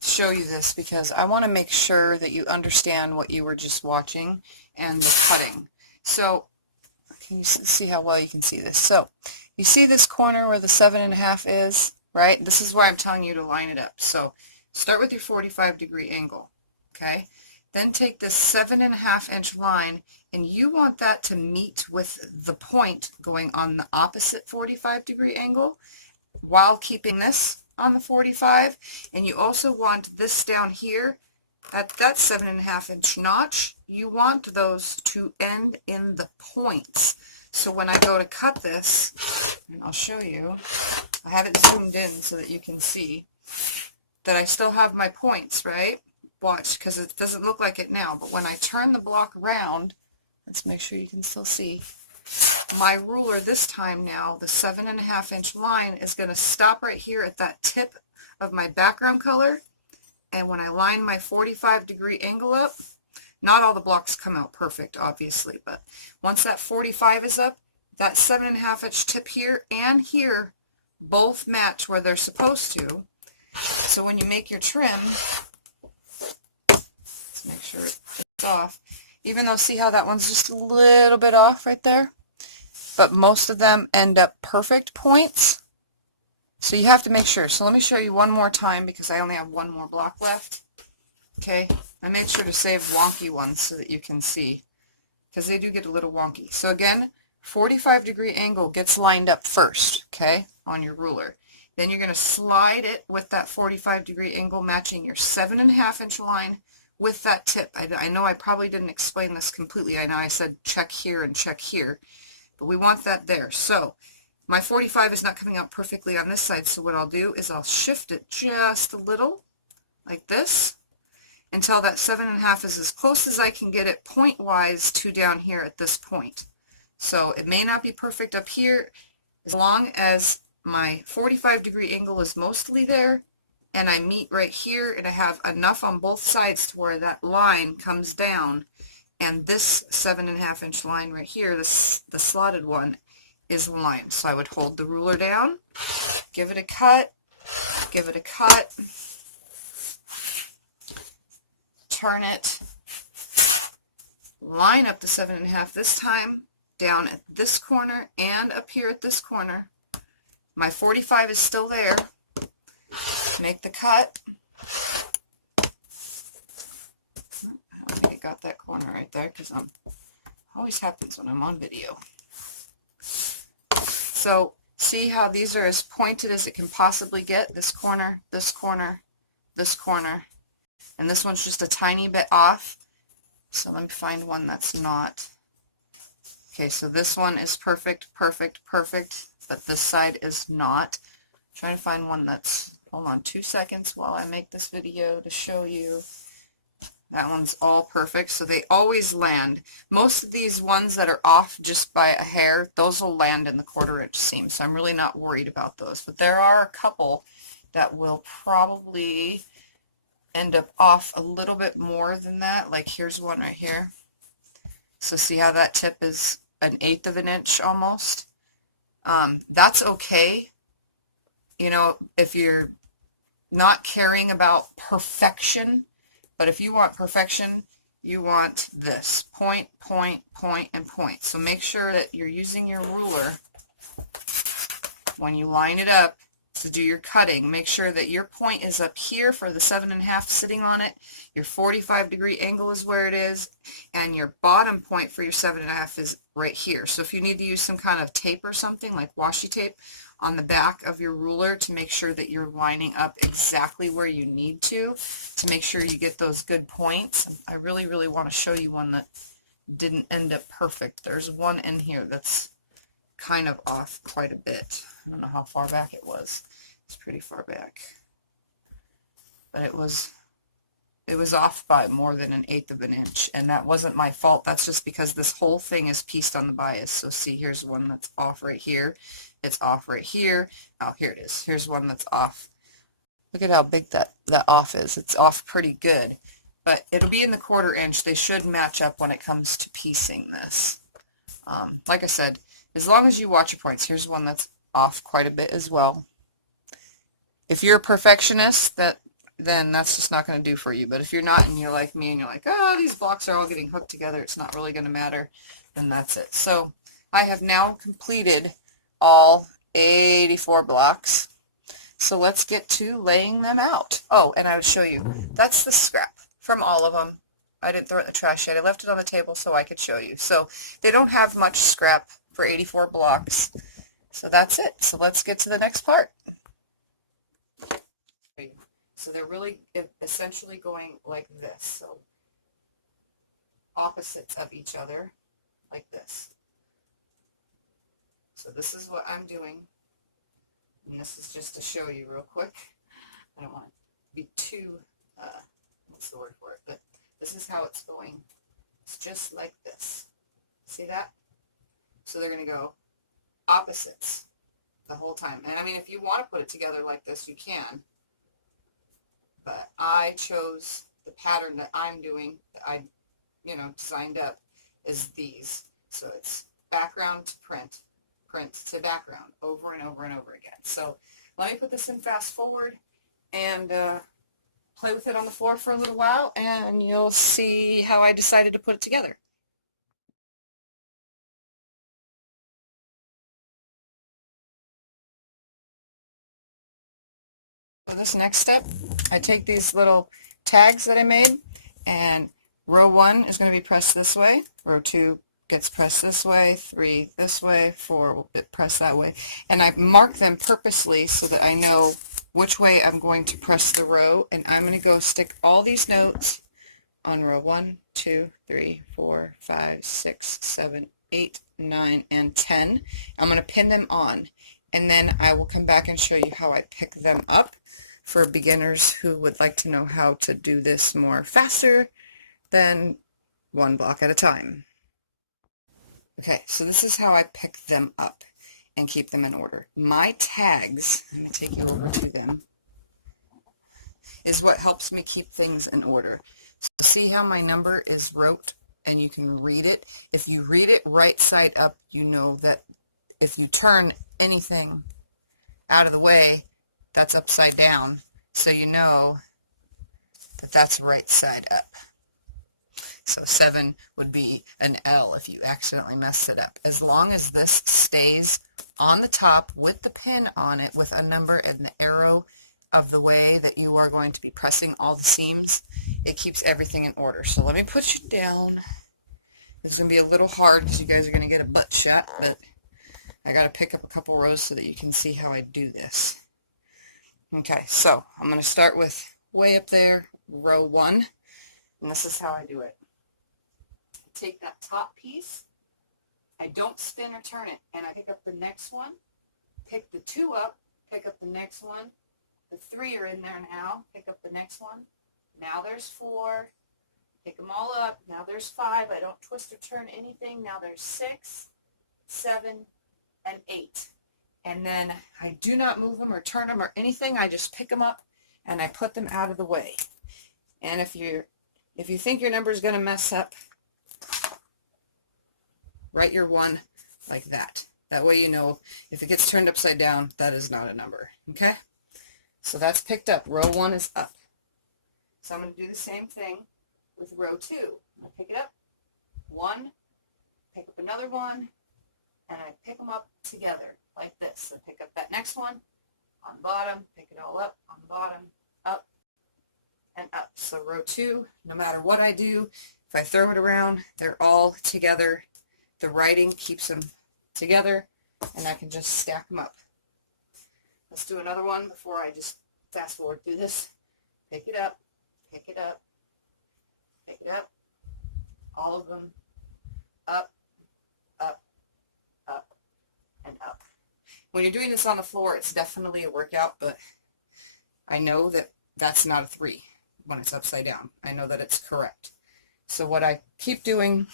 show you this because I want to make sure that you understand what you were just watching and the cutting. So can you see how well you can see this? So you see this corner where the 7.5 is, right? This is where I'm telling you to line it up. So start with your 45-degree angle, okay? Then take this 7.5-inch line, and you want that to meet with the point going on the opposite 45-degree angle while keeping this on the 45, and you also want this down here at that 7.5-inch notch. You want those to end in the points. So when I go to cut this, and I'll show you, I have it zoomed in so that you can see that I still have my points, right? Watch, because it doesn't look like it now, but when I turn the block around, let's make sure you can still see, my ruler this time now, the 7.5-inch line is going to stop right here at that tip of my background color, and when I line my 45-degree angle up, not all the blocks come out perfect, obviously, but once that 45 is up, that 7.5-inch tip here and here both match where they're supposed to. So when you make your trim, let's make sure it's off, even though see how that one's just a little bit off right there? But most of them end up perfect points. So you have to make sure. So let me show you one more time because I only have one more block left. Okay, I made sure to save wonky ones so that you can see because they do get a little wonky. So again, 45-degree angle gets lined up first, okay, on your ruler. Then you're going to slide it with that 45-degree angle matching your 7.5-inch line with that tip. I know I probably didn't explain this completely. I know I said check here and check here, but we want that there. So my 45 is not coming out perfectly on this side, so what I'll do is I'll shift it just a little like this until that 7.5 is as close as I can get it point-wise to down here at this point. So it may not be perfect up here as long as my 45-degree angle is mostly there and I meet right here and I have enough on both sides to where that line comes down, and this 7.5-inch line right here, the slotted one, is lined. So I would hold the ruler down, give it a cut, turn it, line up the 7.5 this time, down at this corner and up here at this corner. My 45 is still there. Make the cut. I don't think it got that corner right there because always happens when I'm on video. So see how these are as pointed as it can possibly get? This corner, this corner, this corner, and this one's just a tiny bit off. So let me find one that's not. Okay, so this one is perfect, perfect, perfect, but this side is not. I'm trying to find one that's, hold on 2 seconds while I make this video to show you. That one's all perfect, so they always land. Most of these ones that are off just by a hair, those will land in the 1/4-inch seam, so I'm really not worried about those. But there are a couple that will probably end up off a little bit more than that. Like here's one right here. So see how that tip is 1/8 of an inch almost? That's okay, you know, if you're not caring about perfection. But if you want perfection, you want this point, point, point, and point. So make sure that you're using your ruler when you line it up to do your cutting. Make sure that your point is up here for the 7.5 sitting on it. Your 45-degree angle is where it is, and your bottom point for your 7.5 is right here. So if you need to use some kind of tape or something like washi tape on the back of your ruler to make sure that you're lining up exactly where you need to make sure you get those good points. I really, really want to show you one that didn't end up perfect. There's one in here that's kind of off quite a bit. I don't know how far back it was. It's pretty far back. But it was off by more than 1/8 of an inch, and that wasn't my fault. That's just because this whole thing is pieced on the bias. So see, here's one that's off right here. It's off right here. Oh, here it is. Here's one that's off. Look at how big that off is. It's off pretty good. But it'll be in the 1/4-inch. They should match up when it comes to piecing this. Like I said, as long as you watch your points. Here's one that's off quite a bit as well. If you're a perfectionist, then that's just not going to do for you. But if you're not and you're like me and you're like, oh, these blocks are all getting hooked together, it's not really going to matter, then that's it. So I have now completed all 84 blocks. So let's get to laying them out. Oh, and I'll show you. That's the scrap from all of them. I didn't throw it in the trash yet. I left it on the table so I could show you. So they don't have much scrap for 84 blocks. So that's it. So let's get to the next part. So they're really essentially going like this. So opposites of each other like this. So this is what I'm doing. And this is just to show you real quick. I don't want to be too, what's the word for it, but this is how it's going. It's just like this. See that? So they're going to go opposites the whole time. And I mean, if you want to put it together like this, you can. But I chose the pattern that I'm doing, that I, designed up, is these. So it's background to print, print to background, over and over and over again. So let me put this in fast forward and play with it on the floor for a little while, and you'll see how I decided to put it together. For this next step, I take these little tags that I made, and row 1 is going to be pressed this way, row 2 gets pressed this way, 3 this way, 4 will get pressed that way, and I mark them purposely so that I know which way I'm going to press the row, and I'm going to go stick all these notes on row 1, 2, 3, 4, 5, 6, 7, 8, 9, and 10. I'm going to pin them on, and then I will come back and show you how I pick them up for beginners who would like to know how to do this more faster than one block at a time. Okay, so this is how I pick them up and keep them in order. My tags, let me take you over to them, is what helps me keep things in order. So see how my number is wrote and you can read it? If you read it right side up, you know that if you turn anything out of the way, that's upside down. So you know that that's right side up. So 7 would be an L if you accidentally mess it up. As long as this stays on the top with the pin on it with a number and the arrow of the way that you are going to be pressing all the seams, it keeps everything in order. So let me put you down. This is going to be a little hard because you guys are going to get a butt shot, but I got to pick up a couple rows so that you can see how I do this. Okay, so I'm going to start with way up there, row 1, and this is how I do it. Take that top piece, I don't spin or turn it, and I pick up the next one, pick the 2 up, pick up the next one, the 3 are in there now, pick up the next one, now there's 4, pick them all up, now there's 5, I don't twist or turn anything, now there's 6, 7, and 8. And then I do not move them or turn them or anything, I just pick them up and I put them out of the way. And if you think your number is going to mess up, write your 1 like that. That way you know if it gets turned upside down, that is not a number. Okay? So that's picked up. Row 1 is up. So I'm going to do the same thing with row 2. I pick it up, 1, pick up another 1, and I pick them up together like this. So pick up that next one on the bottom, pick it all up on the bottom, up and up. So row 2, no matter what I do, if I throw it around, they're all together. The writing keeps them together, and I can just stack them up. Let's do another one before I just fast forward through this. Pick it up, pick it up, pick it up, all of them, up, up, up, and up. When you're doing this on the floor, it's definitely a workout, but I know that that's not a 3 when it's upside down. I know that it's correct. So what I keep doing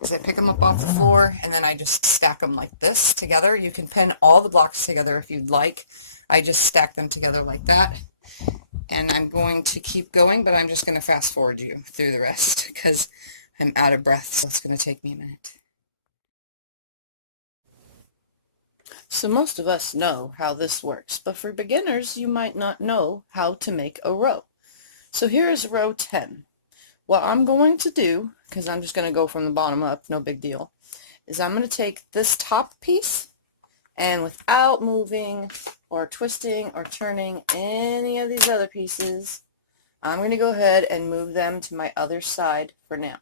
is I pick them up off the floor, and then I just stack them like this together. You can pin all the blocks together if you'd like. I just stack them together like that. And I'm going to keep going, but I'm just going to fast forward you through the rest because I'm out of breath, so it's going to take me a minute. So most of us know how this works, but for beginners you might not know how to make a row. So here is row 10. What I'm going to do, because I'm just going to go from the bottom up, no big deal, is I'm going to take this top piece and without moving or twisting or turning any of these other pieces, I'm going to go ahead and move them to my other side for now.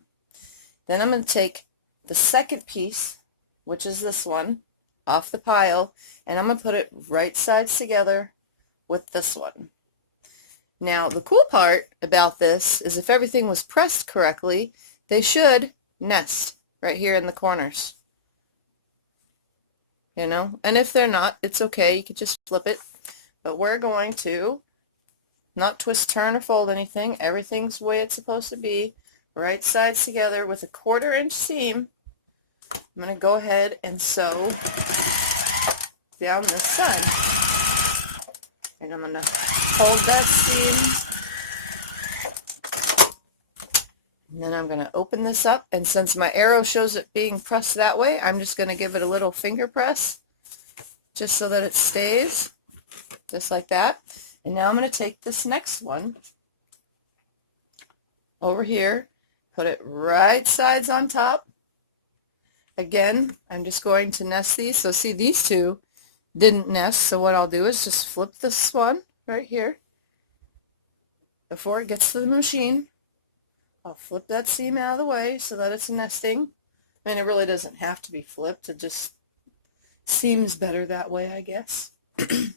Then I'm going to take the second piece, which is this one, off the pile, and I'm going to put it right sides together with this one. Now the cool part about this is if everything was pressed correctly, they should nest right here in the corners. You know, and if they're not, it's okay, you could just flip it. But we're going to not twist, turn, or fold anything. Everything's the way it's supposed to be. Right sides together with a 1/4 inch seam. I'm going to go ahead and sew down this side. And I'm going to hold that seam. And then I'm going to open this up, and since my arrow shows it being pressed that way, I'm just going to give it a little finger press just so that it stays just like that. And now I'm going to take this next one over here, put it right sides on top. Again, I'm just going to nest these. So see, these two didn't nest, so what I'll do is just flip this one right here before it gets to the machine. I'll flip that seam out of the way so that it's nesting. I mean, it really doesn't have to be flipped. It just seems better that way, I guess. And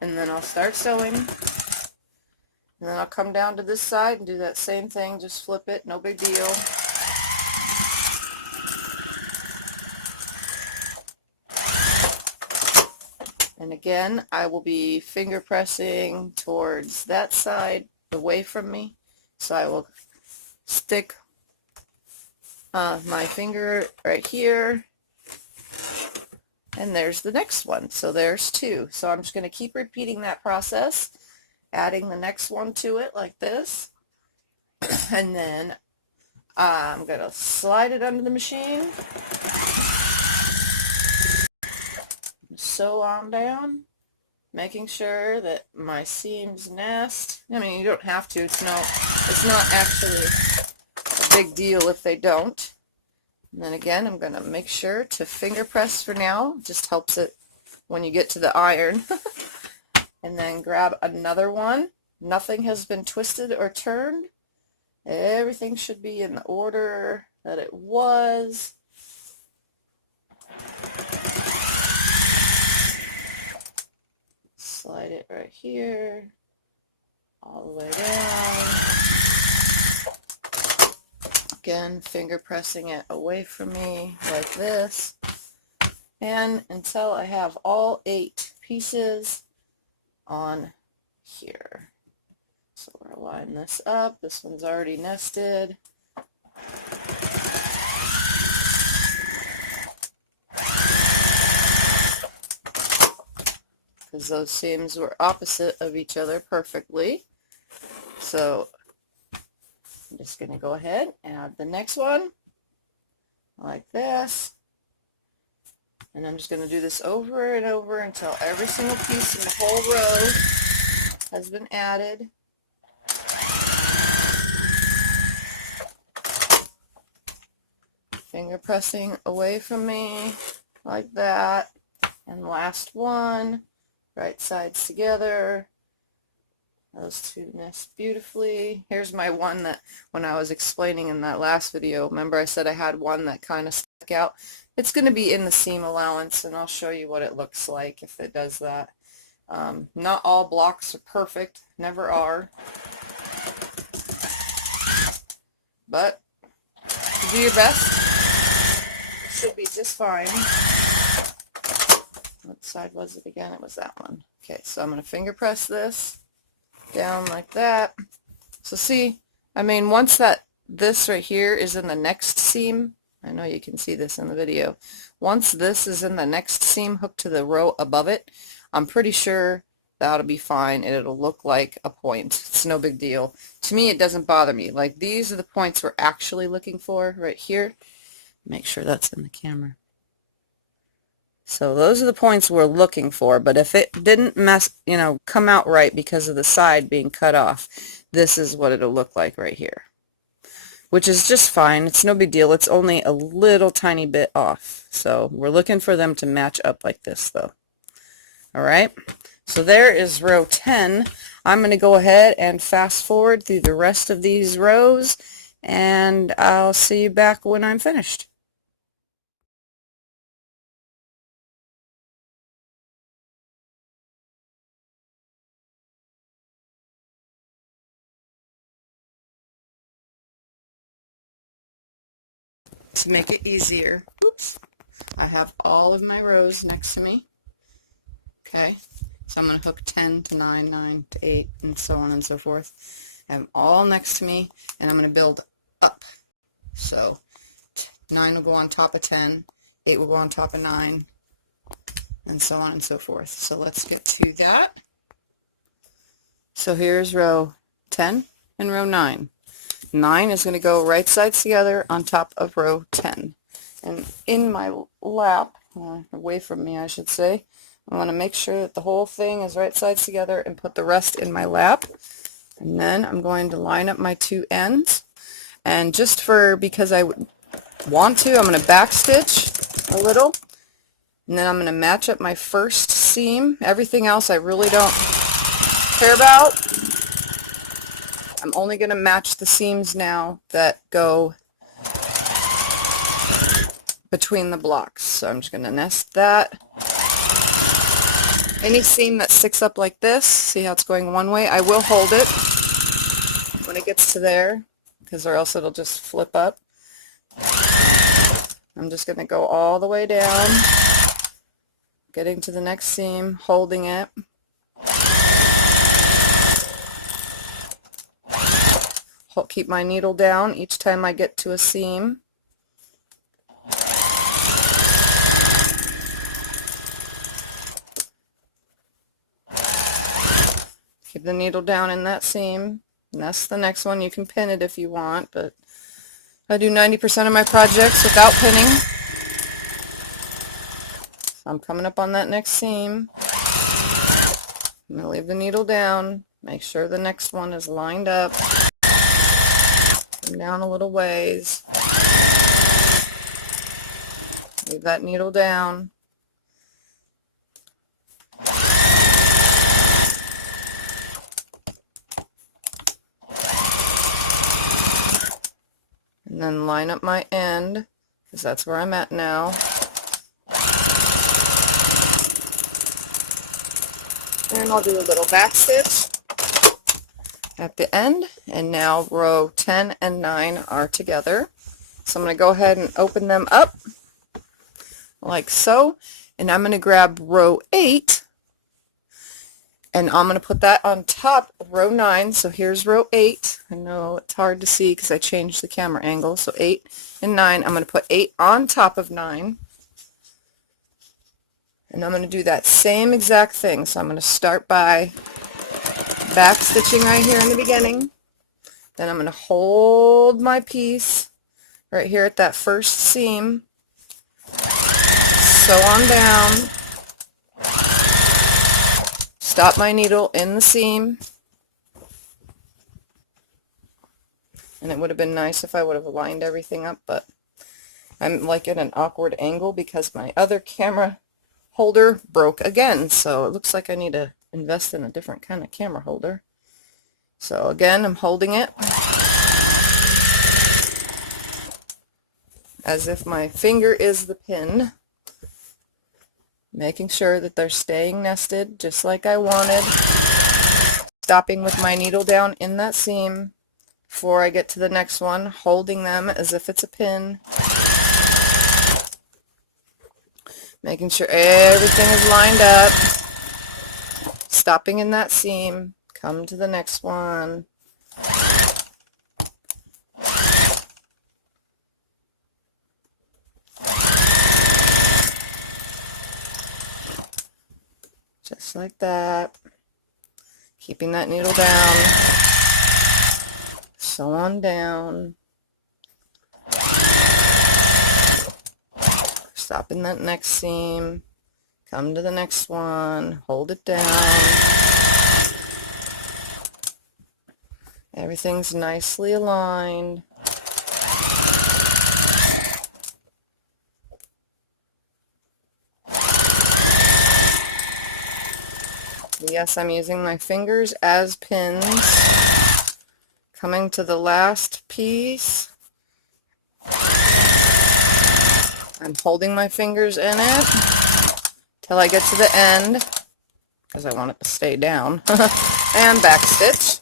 then I'll start sewing. And then I'll come down to this side and do that same thing. Just flip it, no big deal. And again, I will be finger pressing towards that side away from me. So I will stick my finger right here, and there's the next one. So there's two. So I'm just going to keep repeating that process, adding the next one to it like this, and then I'm going to slide it under the machine, sew on down, making sure that my seams nest. I mean, you don't have to. It's not actually a big deal if they don't. And then again, I'm going to make sure to finger press for now. It just helps it when you get to the iron. And then grab another one. Nothing has been twisted or turned. Everything should be in the order that it was. Slide it right here, all the way down. Again, finger pressing it away from me like this. And until I have all 8 pieces on here. So we're gonna line this up. This one's already nested. Because those seams were opposite of each other perfectly. So I'm just going to go ahead and add the next one like this. And I'm just going to do this over and over until every single piece in the whole row has been added. Finger pressing away from me like that. And last one. Right sides together. Those two nest beautifully. Here's my one that when I was explaining in that last video, remember I said I had one that kind of stuck out. It's going to be in the seam allowance, and I'll show you what it looks like if it does that. Not all blocks are perfect, never are. But if you do your best, it should be just fine. What side was it again? It was that one. Okay, so I'm going to finger press this down like that. So see, I mean, once this right here is in the next seam, I know you can see this in the video. Once this is in the next seam hooked to the row above it, I'm pretty sure that'll be fine, and it'll look like a point. It's no big deal. To me, it doesn't bother me. Like, these are the points we're actually looking for right here. Make sure that's in the camera. So those are the points we're looking for, but if it didn't come out right because of the side being cut off, this is what it'll look like right here, which is just fine. It's no big deal. It's only a little tiny bit off. So we're looking for them to match up like this though. All right, so there is row 10. I'm going to go ahead and fast forward through the rest of these rows, and I'll see you back when I'm finished. To make it easier, oops, I have all of my rows next to me. Okay, so I'm going to hook 10 to 9, 9 to 8, and so on and so forth. I have them all next to me, and I'm going to build up. So 9 will go on top of 10, 8 will go on top of 9, and so on and so forth. So let's get to that. So here's row 10 and row 9. 9 is going to go right sides together on top of row 10. And in my lap, away from me I should say, I want to make sure that the whole thing is right sides together and put the rest in my lap. And then I'm going to line up my two ends. And just because I want to, I'm going to back stitch a little. And then I'm going to match up my first seam. Everything else I really don't care about. I'm only going to match the seams now that go between the blocks. So I'm just going to nest that. Any seam that sticks up like this, see how it's going one way, I will hold it when it gets to there, because or else it'll just flip up. I'm just going to go all the way down, getting to the next seam, holding it. Keep my needle down each time I get to a seam. Keep the needle down in that seam. Nest the next one. You can pin it if you want, but I do 90% of my projects without pinning. So I'm coming up on that next seam. I'm going to leave the needle down. Make sure the next one is lined up. Come down a little ways. Leave that needle down. And then line up my end, because that's where I'm at now. And I'll do a little back stitch at the end. And now row 10 and 9 are together. So I'm going to go ahead and open them up like so. And I'm going to grab row 8. And I'm going to put that on top of row 9. So here's row 8. I know it's hard to see because I changed the camera angle. So 8 and 9. I'm going to put 8 on top of 9. And I'm going to do that same exact thing. So I'm going to start by back stitching right here in the beginning. Then I'm going to hold my piece right here at that first seam. Sew on down. Stop my needle in the seam. And it would have been nice if I would have lined everything up, but I'm like at an awkward angle because my other camera holder broke again. So it looks like I need to invest in a different kind of camera holder. So again, I'm holding it as if my finger is the pin. Making sure that they're staying nested just like I wanted. Stopping with my needle down in that seam before I get to the next one, holding them as if it's a pin. Making sure everything is lined up. Stopping in that seam, come to the next one. Just like that. Keeping that needle down. Sew on down. Stop in that next seam. Come to the next one, hold it down. Everything's nicely aligned. Yes, I'm using my fingers as pins. Coming to the last piece. I'm holding my fingers in it till I get to the end because I want it to stay down. And back stitch.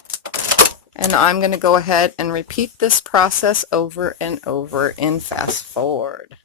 And I'm going to go ahead and repeat this process over and over in fast forward.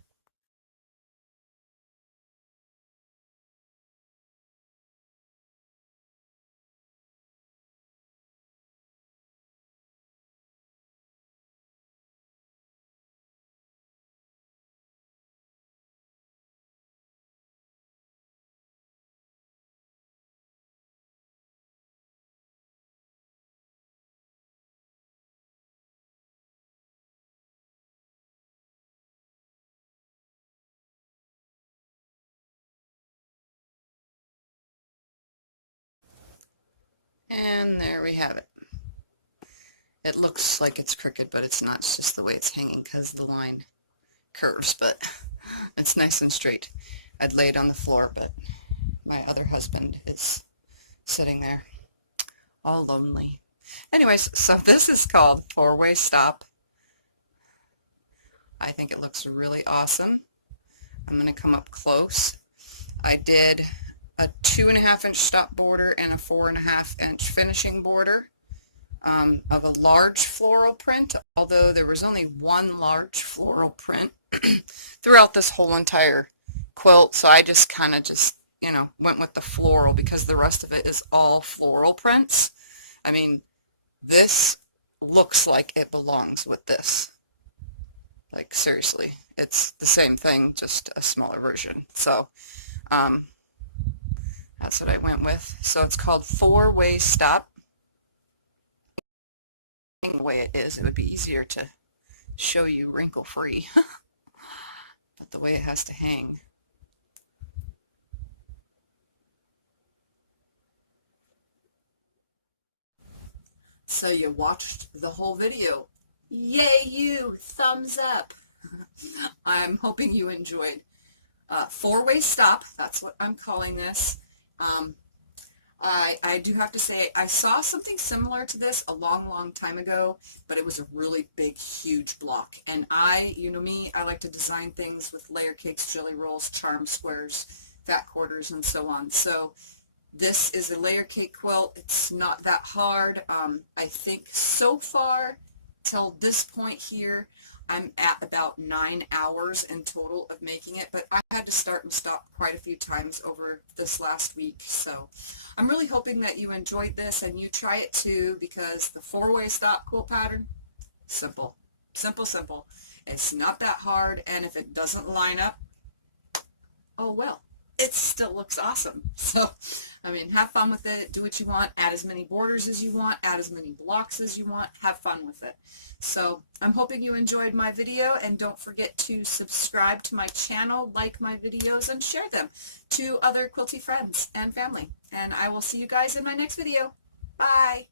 And there we have it. It looks like it's crooked, but it's not. It's just the way it's hanging because the line curves, but it's nice and straight. I'd lay it on the floor, but my other husband is sitting there all lonely. Anyways, so this is called Four-Way Stop. I think it looks really awesome. I'm going to come up close. I did a 2.5-inch stop border and a 4.5-inch finishing border of a large floral print, although there was only one large floral print throughout this whole entire quilt, so I just kind of you know, went with the floral because the rest of it is all floral prints. I mean, this looks like it belongs with this. Like, seriously, it's the same thing, just a smaller version. So that's what I went with. So it's called Four-Way Stop. The way it is, it would be easier to show you wrinkle-free. But the way it has to hang. So you watched the whole video. Yay you! Thumbs up! I'm hoping you enjoyed. Four-Way Stop, that's what I'm calling this. I do have to say, I saw something similar to this a long time ago, but it was a really big, huge block. And you know me, I like to design things with layer cakes, jelly rolls, charm squares, fat quarters, and so on. So this is a layer cake quilt. It's not that hard. I think so far, till this point here, I'm at about 9 hours in total of making it, but I had to start and stop quite a few times over this last week. So I'm really hoping that you enjoyed this and you try it too, because the four-way stop quilt pattern, simple. Simple. It's not that hard, and if it doesn't line up, oh well. It still looks awesome. So, I mean, have fun with it. Do what you want. Add as many borders as you want. Add as many blocks as you want. Have fun with it. So, I'm hoping you enjoyed my video, and don't forget to subscribe to my channel, like my videos, and share them to other quilty friends and family. And I will see you guys in my next video. Bye!